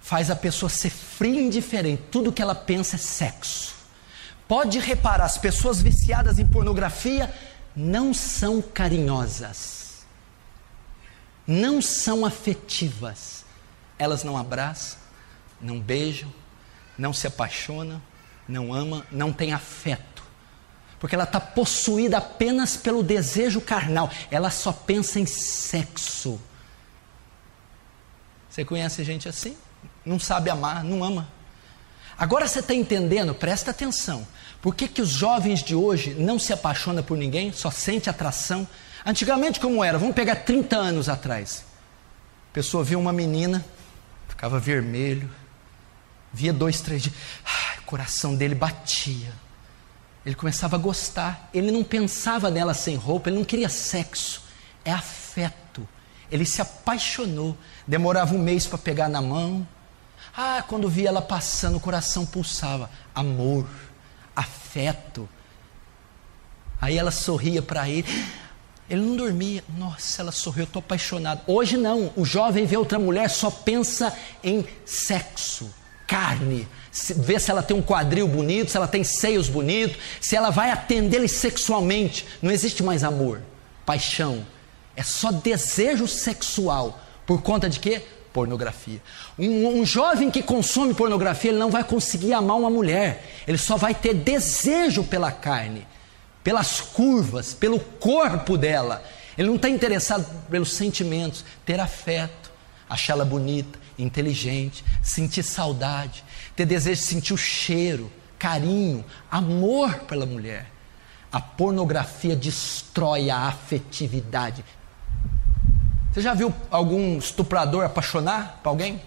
Faz a pessoa ser fria e indiferente. Tudo que ela pensa é sexo. Pode reparar, as pessoas viciadas em pornografia não são carinhosas, não são afetivas. Elas não abraçam, não beijam, não se apaixonam, não amam, não têm afeto. Porque ela está possuída apenas pelo desejo carnal. Ela só pensa em sexo. Você conhece gente assim? Não sabe amar, não ama. Agora você está entendendo, presta atenção. Por que os jovens de hoje não se apaixonam por ninguém, só sente atração? Antigamente como era? Vamos pegar 30 anos atrás. A pessoa via uma menina, ficava vermelho, via 2, 3 dias. coração dele batia. Ele começava a gostar. Ele não pensava nela sem roupa, ele não queria sexo. É afeto. Ele se apaixonou. Demorava um mês para pegar na mão. Quando via ela passando, o coração pulsava. Amor, afeto. Aí ela sorria para ele. Ele não dormia. Nossa, ela sorriu, eu estou apaixonado. Hoje não. O jovem vê outra mulher, só pensa em sexo, carne. Vê se ela tem um quadril bonito, se ela tem seios bonitos, se ela vai atendê-lo sexualmente. Não existe mais amor, paixão. É só desejo sexual. Por conta de quê? Pornografia. Um jovem que consome pornografia, ele não vai conseguir amar uma mulher. Ele só vai ter desejo pela carne, pelas curvas, pelo corpo dela. Ele não está interessado pelos sentimentos, ter afeto, achá-la bonita, inteligente, sentir saudade, ter desejo de sentir o cheiro, carinho, amor pela mulher. A pornografia destrói a afetividade. Você já viu algum estuprador apaixonar por alguém?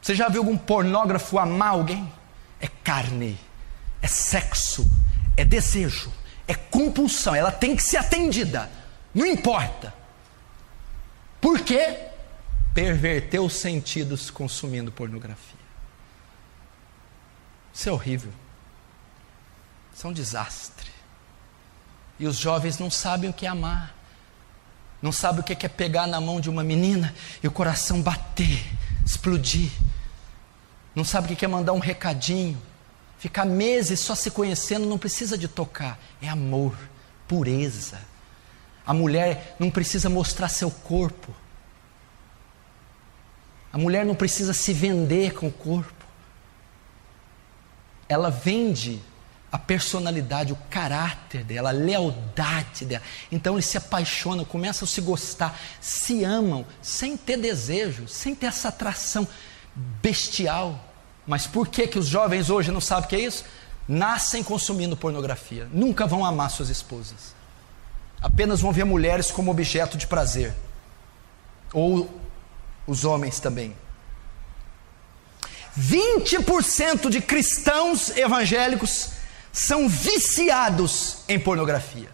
Você já viu algum pornógrafo amar alguém? É carne, é sexo, é desejo, é compulsão, ela tem que ser atendida, não importa. Por quê? Perverteu os sentidos consumindo pornografia. Isso é horrível. Isso é um desastre. E os jovens não sabem o que é amar. Não sabem o que é pegar na mão de uma menina e o coração bater, explodir. Não sabem o que é mandar um recadinho. Ficar meses só se conhecendo, não precisa de tocar. É amor, pureza. A mulher não precisa mostrar seu corpo. A mulher não precisa se vender com o corpo. Ela vende a personalidade, o caráter dela, a lealdade dela. Então eles se apaixonam, começam a se gostar, se amam, sem ter desejo, sem ter essa atração bestial. Mas por que os jovens hoje não sabem o que é isso? Nascem consumindo pornografia, nunca vão amar suas esposas. Apenas vão ver mulheres como objeto de prazer. Ou os homens também. 20% de cristãos evangélicos são viciados em pornografia.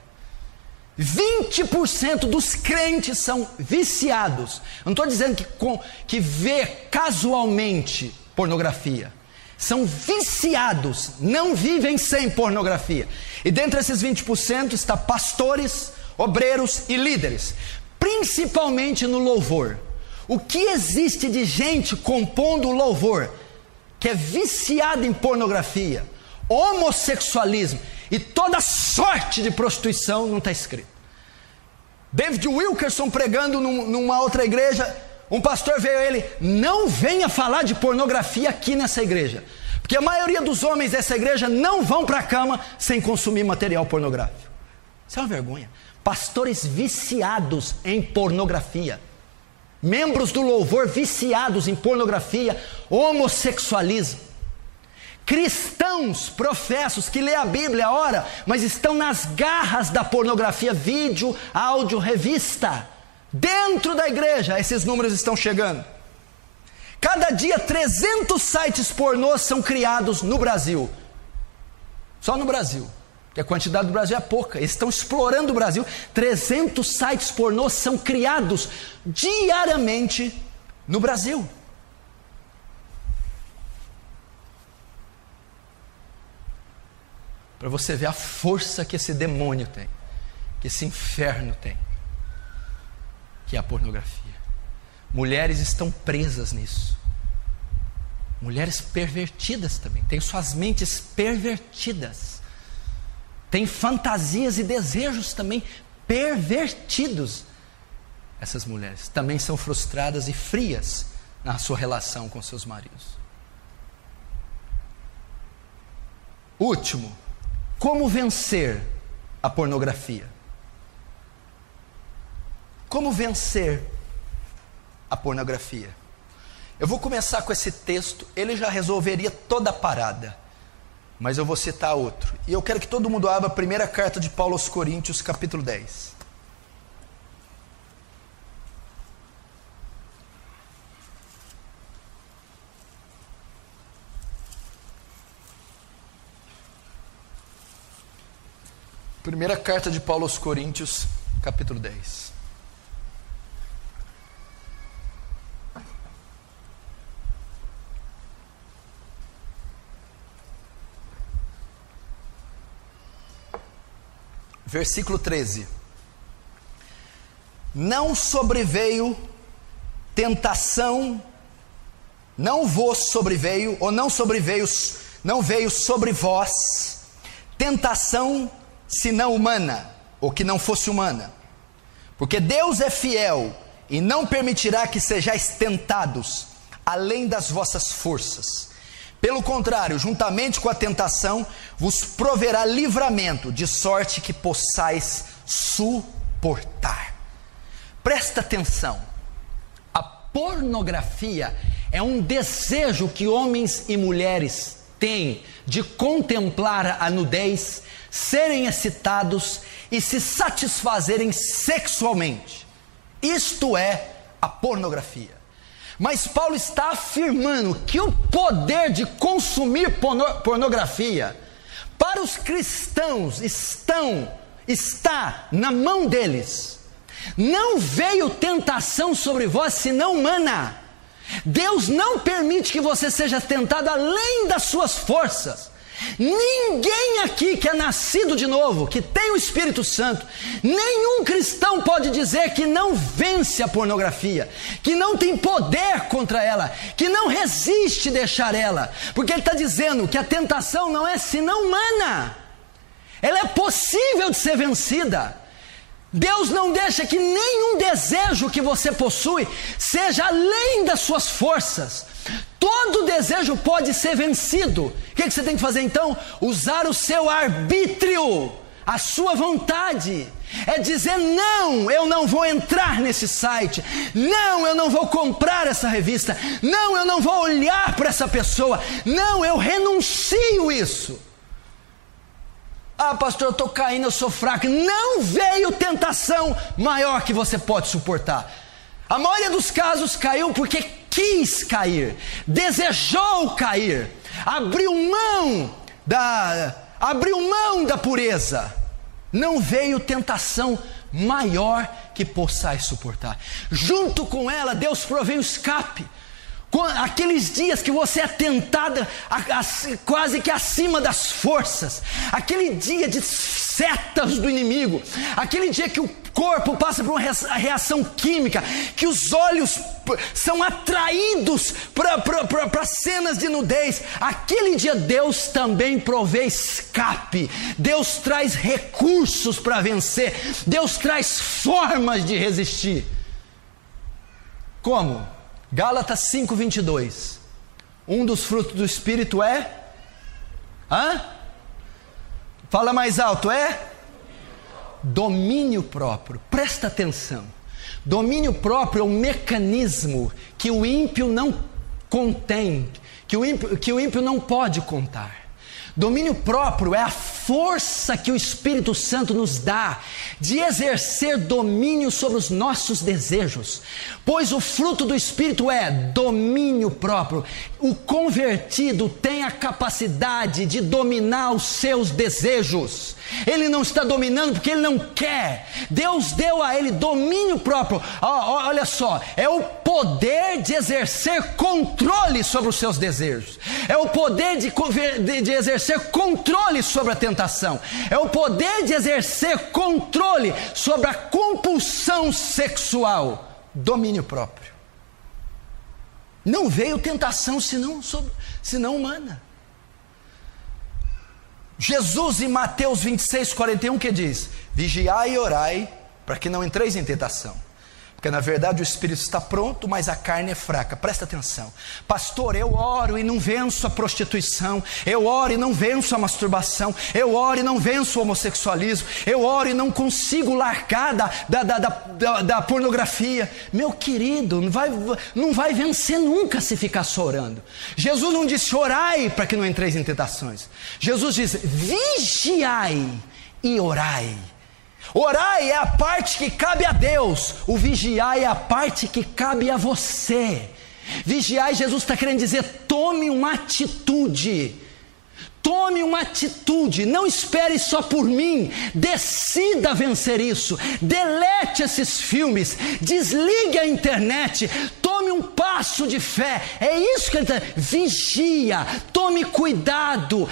20% dos crentes são viciados. Eu não estou dizendo que vê casualmente pornografia. São viciados, não vivem sem pornografia. E dentre esses 20% está pastores, obreiros e líderes, principalmente no louvor. O que existe de gente compondo o louvor que é viciada em pornografia, homossexualismo e toda sorte de prostituição, não está escrito. David Wilkerson pregando numa outra igreja, um pastor veio a ele: não venha falar de pornografia aqui nessa igreja, porque a maioria dos homens dessa igreja não vão para a cama sem consumir material pornográfico. Isso é uma vergonha. Pastores viciados em pornografia, membros do louvor viciados em pornografia, homossexualismo, cristãos professos que lê a Bíblia, ora, mas estão nas garras da pornografia, vídeo, áudio, revista. Dentro da igreja, esses números estão chegando. Cada dia 300 sites pornôs são criados no Brasil. Só no Brasil, porque a quantidade do Brasil é pouca. Eles estão explorando o Brasil. 300 sites pornôs são criados diariamente no Brasil. Para você ver a força que esse demônio tem, que esse inferno tem, que é a pornografia. Mulheres estão presas nisso. Mulheres pervertidas também, têm suas mentes pervertidas, têm fantasias e desejos também pervertidos. Essas mulheres também são frustradas e frias na sua relação com seus maridos. Último, como vencer a pornografia? Como vencer a pornografia? Eu vou começar com esse texto, ele já resolveria toda a parada, mas eu vou citar outro. E eu quero que todo mundo abra a primeira carta de Paulo aos Coríntios, capítulo 10. Primeira carta de Paulo aos Coríntios, capítulo 10. Versículo 13. Não sobreveio tentação, não vos sobreveio, ou não veio sobre vós tentação senão humana, ou que não fosse humana. Porque Deus é fiel e não permitirá que sejais tentados além das vossas forças. Pelo contrário, juntamente com a tentação, vos proverá livramento, de sorte que possais suportar. Presta atenção, a pornografia é um desejo que homens e mulheres têm de contemplar a nudez, serem excitados e se satisfazerem sexualmente. Isto é a pornografia. Mas Paulo está afirmando que o poder de consumir pornografia para os cristãos está na mão deles. Não veio tentação sobre vós senão humana. Deus não permite que você seja tentado além das suas forças. Ninguém aqui que é nascido de novo, que tem o Espírito Santo, nenhum cristão pode dizer que não vence a pornografia, que não tem poder contra ela, que não resiste deixar ela, porque ele está dizendo que a tentação não é senão humana, ela é possível de ser vencida. Deus não deixa que nenhum desejo que você possui seja além das suas forças. Todo desejo pode ser vencido. O que você tem que fazer então? Usar o seu arbítrio, a sua vontade. É dizer: não, eu não vou entrar nesse site. Não, eu não vou comprar essa revista. Não, eu não vou olhar para essa pessoa. Não, eu renuncio isso. Ah, pastor, eu estou caindo, eu sou fraco. Não veio tentação maior que você pode suportar. A maioria dos casos caiu porque quis cair, desejou cair, abriu mão da pureza. Não veio tentação maior que possais suportar. Junto com ela, Deus provê o escape. Aqueles dias que você é tentada quase que acima das forças, aquele dia de setas do inimigo, aquele dia que o corpo passa por uma reação química, que os olhos são atraídos para cenas de nudez, aquele dia Deus também provê escape, Deus traz recursos para vencer, Deus traz formas de resistir. Como? Gálatas 5:22. Um dos frutos do Espírito é? Fala mais alto, é? Domínio próprio. Presta atenção. Domínio próprio é um mecanismo que o ímpio não contém, que o ímpio não pode contar. Domínio próprio é a força que o Espírito Santo nos dá de exercer domínio sobre os nossos desejos, pois o fruto do Espírito é domínio próprio. O convertido tem a capacidade de dominar os seus desejos. Ele não está dominando porque ele não quer. Deus deu a ele domínio próprio. Olha só, é o poder de exercer controle sobre os seus desejos. É o poder de exercer controle sobre a tentação. É o poder de exercer controle sobre a compulsão sexual. Domínio próprio. Não veio tentação senão humana. Jesus em Mateus 26:41 que diz: vigiai e orai para que não entreis em tentação, porque na verdade o espírito está pronto, mas a carne é fraca. Presta atenção. Pastor, eu oro e não venço a prostituição, eu oro e não venço a masturbação, eu oro e não venço o homossexualismo, eu oro e não consigo largar da pornografia. Meu querido, não vai vencer nunca se ficar só orando. Jesus não disse orai para que não entreis em tentações. Jesus diz vigiai e orai. Orai é a parte que cabe a Deus, o vigiar é a parte que cabe a você. Vigiar, Jesus está querendo dizer, tome uma atitude. Tome uma atitude, não espere só por mim, decida vencer isso, delete esses filmes, desligue a internet, tome um passo de fé, é isso que ele está, vigia, tome cuidado,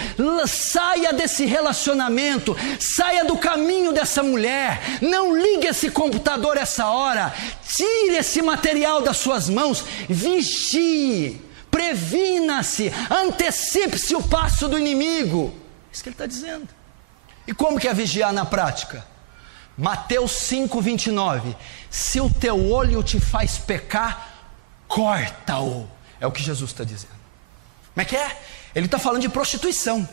saia desse relacionamento, saia do caminho dessa mulher, não ligue esse computador essa hora, tire esse material das suas mãos, vigie, previna-se, antecipe-se o passo do inimigo. É isso que ele está dizendo. E como que é vigiar na prática? Mateus 5:29. Se o teu olho te faz pecar, corta-o. É o que Jesus está dizendo. Como é que é? Ele está falando de prostituição.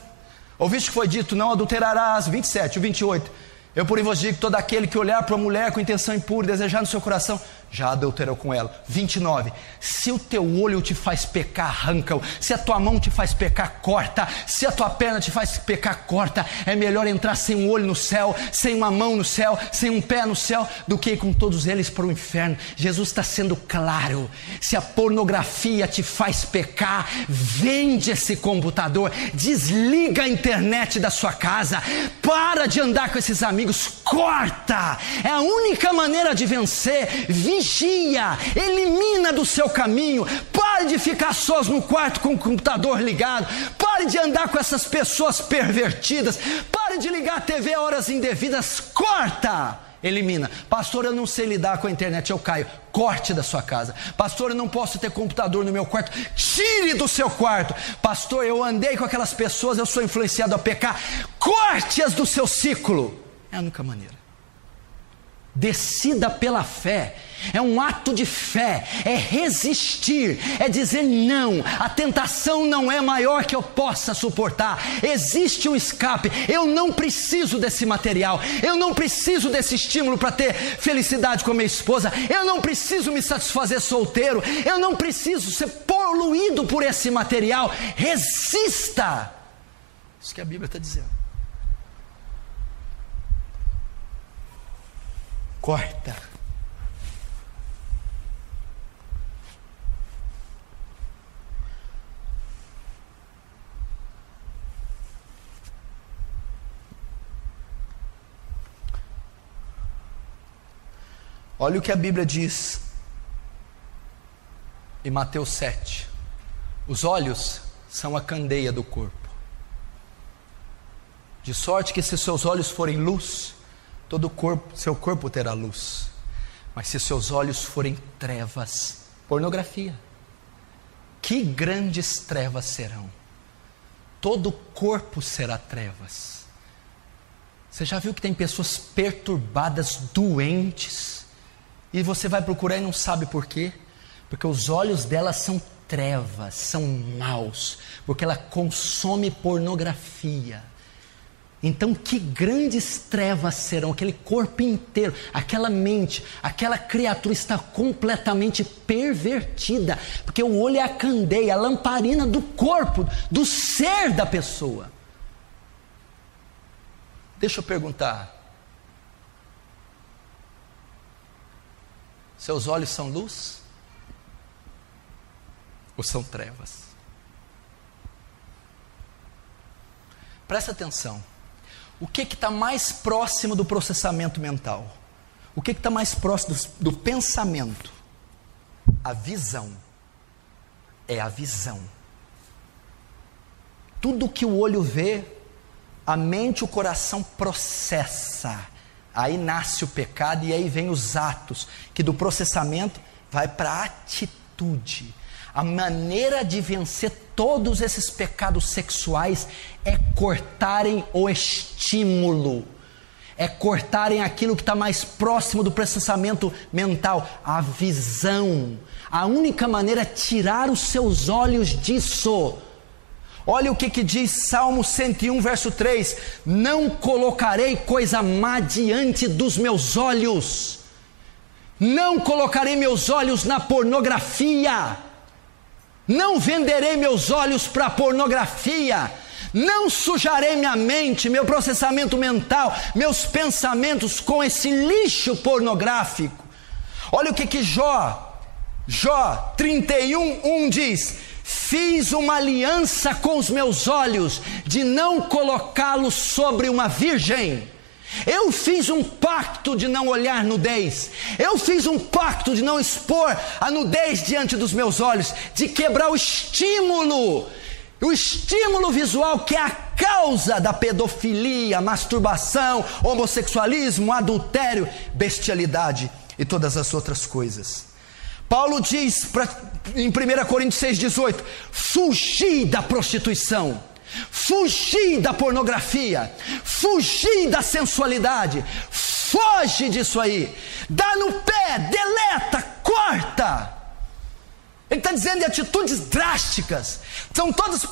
Ouviste que foi dito, não adulterarás, 27, 28. Eu porém vos digo, todo aquele que olhar para uma mulher com intenção impura, desejar no seu coração, já adulterou com ela. 29, se o teu olho te faz pecar, arranca-o. Se a tua mão te faz pecar, corta. Se a tua perna te faz pecar, corta. É melhor entrar sem um olho no céu, sem uma mão no céu, sem um pé no céu, do que ir com todos eles para o inferno. Jesus está sendo claro. Se a pornografia te faz pecar, vende esse computador, desliga a internet da sua casa, para de andar com esses amigos, corta. É a única maneira de vencer. Vigia, elimina do seu caminho, pare de ficar sós no quarto com o computador ligado, pare de andar com essas pessoas pervertidas, pare de ligar a TV a horas indevidas, corta, elimina. Pastor, eu não sei lidar com a internet, eu caio. Corte da sua casa. Pastor, eu não posso ter computador no meu quarto, tire do seu quarto. Pastor, eu andei com aquelas pessoas, eu sou influenciado a pecar, corte-as do seu ciclo. É a única maneira. Decida pela fé, é um ato de fé, é resistir, é dizer não, a tentação não é maior que eu possa suportar, existe um escape, eu não preciso desse material, eu não preciso desse estímulo para ter felicidade com a minha esposa, eu não preciso me satisfazer solteiro, eu não preciso ser poluído por esse material, resista, isso que a Bíblia está dizendo. Corta. Olha o que a Bíblia diz em Mateus 7. Os olhos são a candeia do corpo. De sorte que se seus olhos forem luz, todo o corpo, seu corpo terá luz. Mas se seus olhos forem trevas, pornografia, que grandes trevas serão. Todo o corpo será trevas. Você já viu que tem pessoas perturbadas, doentes, e você vai procurar e não sabe por quê? Porque os olhos delas são trevas, são maus, porque ela consome pornografia. Então que grandes trevas serão, aquele corpo inteiro, aquela mente, aquela criatura está completamente pervertida, porque o olho é a candeia, a lamparina do corpo, do ser da pessoa. Deixa eu perguntar, seus olhos são luz? Ou são trevas? Presta atenção. O que está mais próximo do processamento mental? O que está mais próximo do pensamento? A visão. É a visão. Tudo que o olho vê, a mente e o coração processa. Aí nasce o pecado e aí vem os atos, que do processamento vai para a atitude. A maneira de vencer todos esses pecados sexuais é cortarem o estímulo, é cortarem aquilo que está mais próximo do processamento mental, a visão. A única maneira é tirar os seus olhos disso. Olha o que diz Salmo 101, verso 3: não colocarei coisa má diante dos meus olhos, não colocarei meus olhos na pornografia, não venderei meus olhos para pornografia, não sujarei minha mente, meu processamento mental, meus pensamentos com esse lixo pornográfico. Olha o que Jó 31:1 diz: fiz uma aliança com os meus olhos de não colocá-los sobre uma virgem. Eu fiz um pacto de não olhar nudez. Eu fiz um pacto de não expor a nudez diante dos meus olhos, de quebrar o estímulo visual, que é a causa da pedofilia, masturbação, homossexualismo, adultério, bestialidade e todas as outras coisas. Paulo diz em 1 Coríntios 6,18: fugi da prostituição, fugi da pornografia, fugi da sensualidade, foge disso aí, dá no pé, deleta, corta. Ele está dizendo de atitudes drásticas, são todas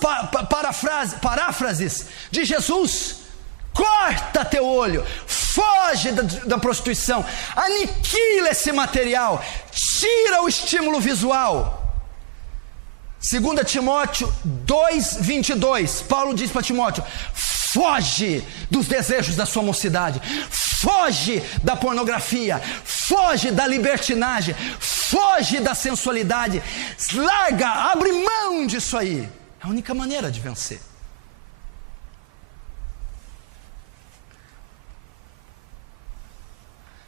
paráfrases de Jesus. Corta teu olho, foge da prostituição, aniquila esse material, tira o estímulo visual. 2 Timóteo 2,22, Paulo diz para Timóteo: foge dos desejos da sua mocidade, foge da pornografia, foge da libertinagem, foge da sensualidade, larga, abre mão disso aí. É a única maneira de vencer.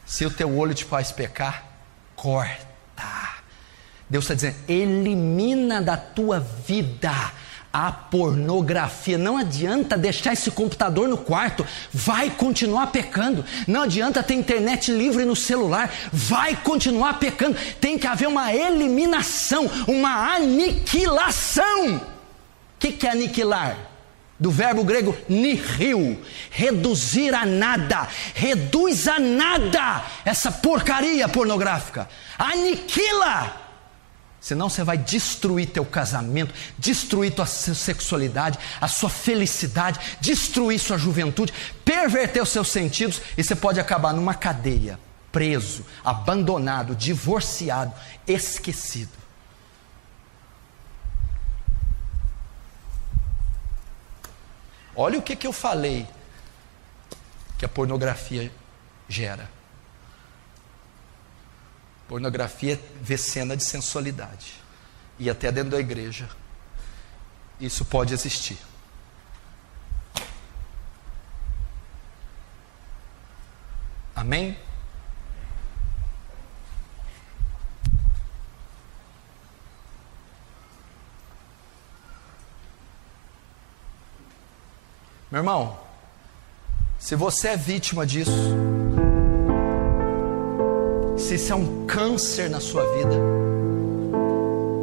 Se o teu olho te faz pecar, corta. Deus está dizendo: elimina da tua vida a pornografia. Não adianta deixar esse computador no quarto, vai continuar pecando. Não adianta ter internet livre no celular, vai continuar pecando. Tem que haver uma eliminação, uma aniquilação. O que é aniquilar? Do verbo grego nihil, reduzir a nada. Reduz a nada essa porcaria pornográfica, aniquila. Senão você vai destruir teu casamento, destruir tua sexualidade, a sua felicidade, destruir sua juventude, perverter os seus sentidos, e você pode acabar numa cadeia, preso, abandonado, divorciado, esquecido. Olha o que eu falei que a pornografia gera. Pornografia vê cena de sensualidade, e até dentro da igreja isso pode existir. Amém? Meu irmão, se você é vítima disso, se isso é um câncer na sua vida,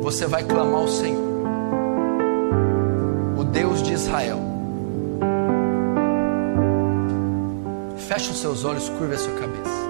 você vai clamar ao Senhor, o Deus de Israel. Feche os seus olhos, curva a sua cabeça.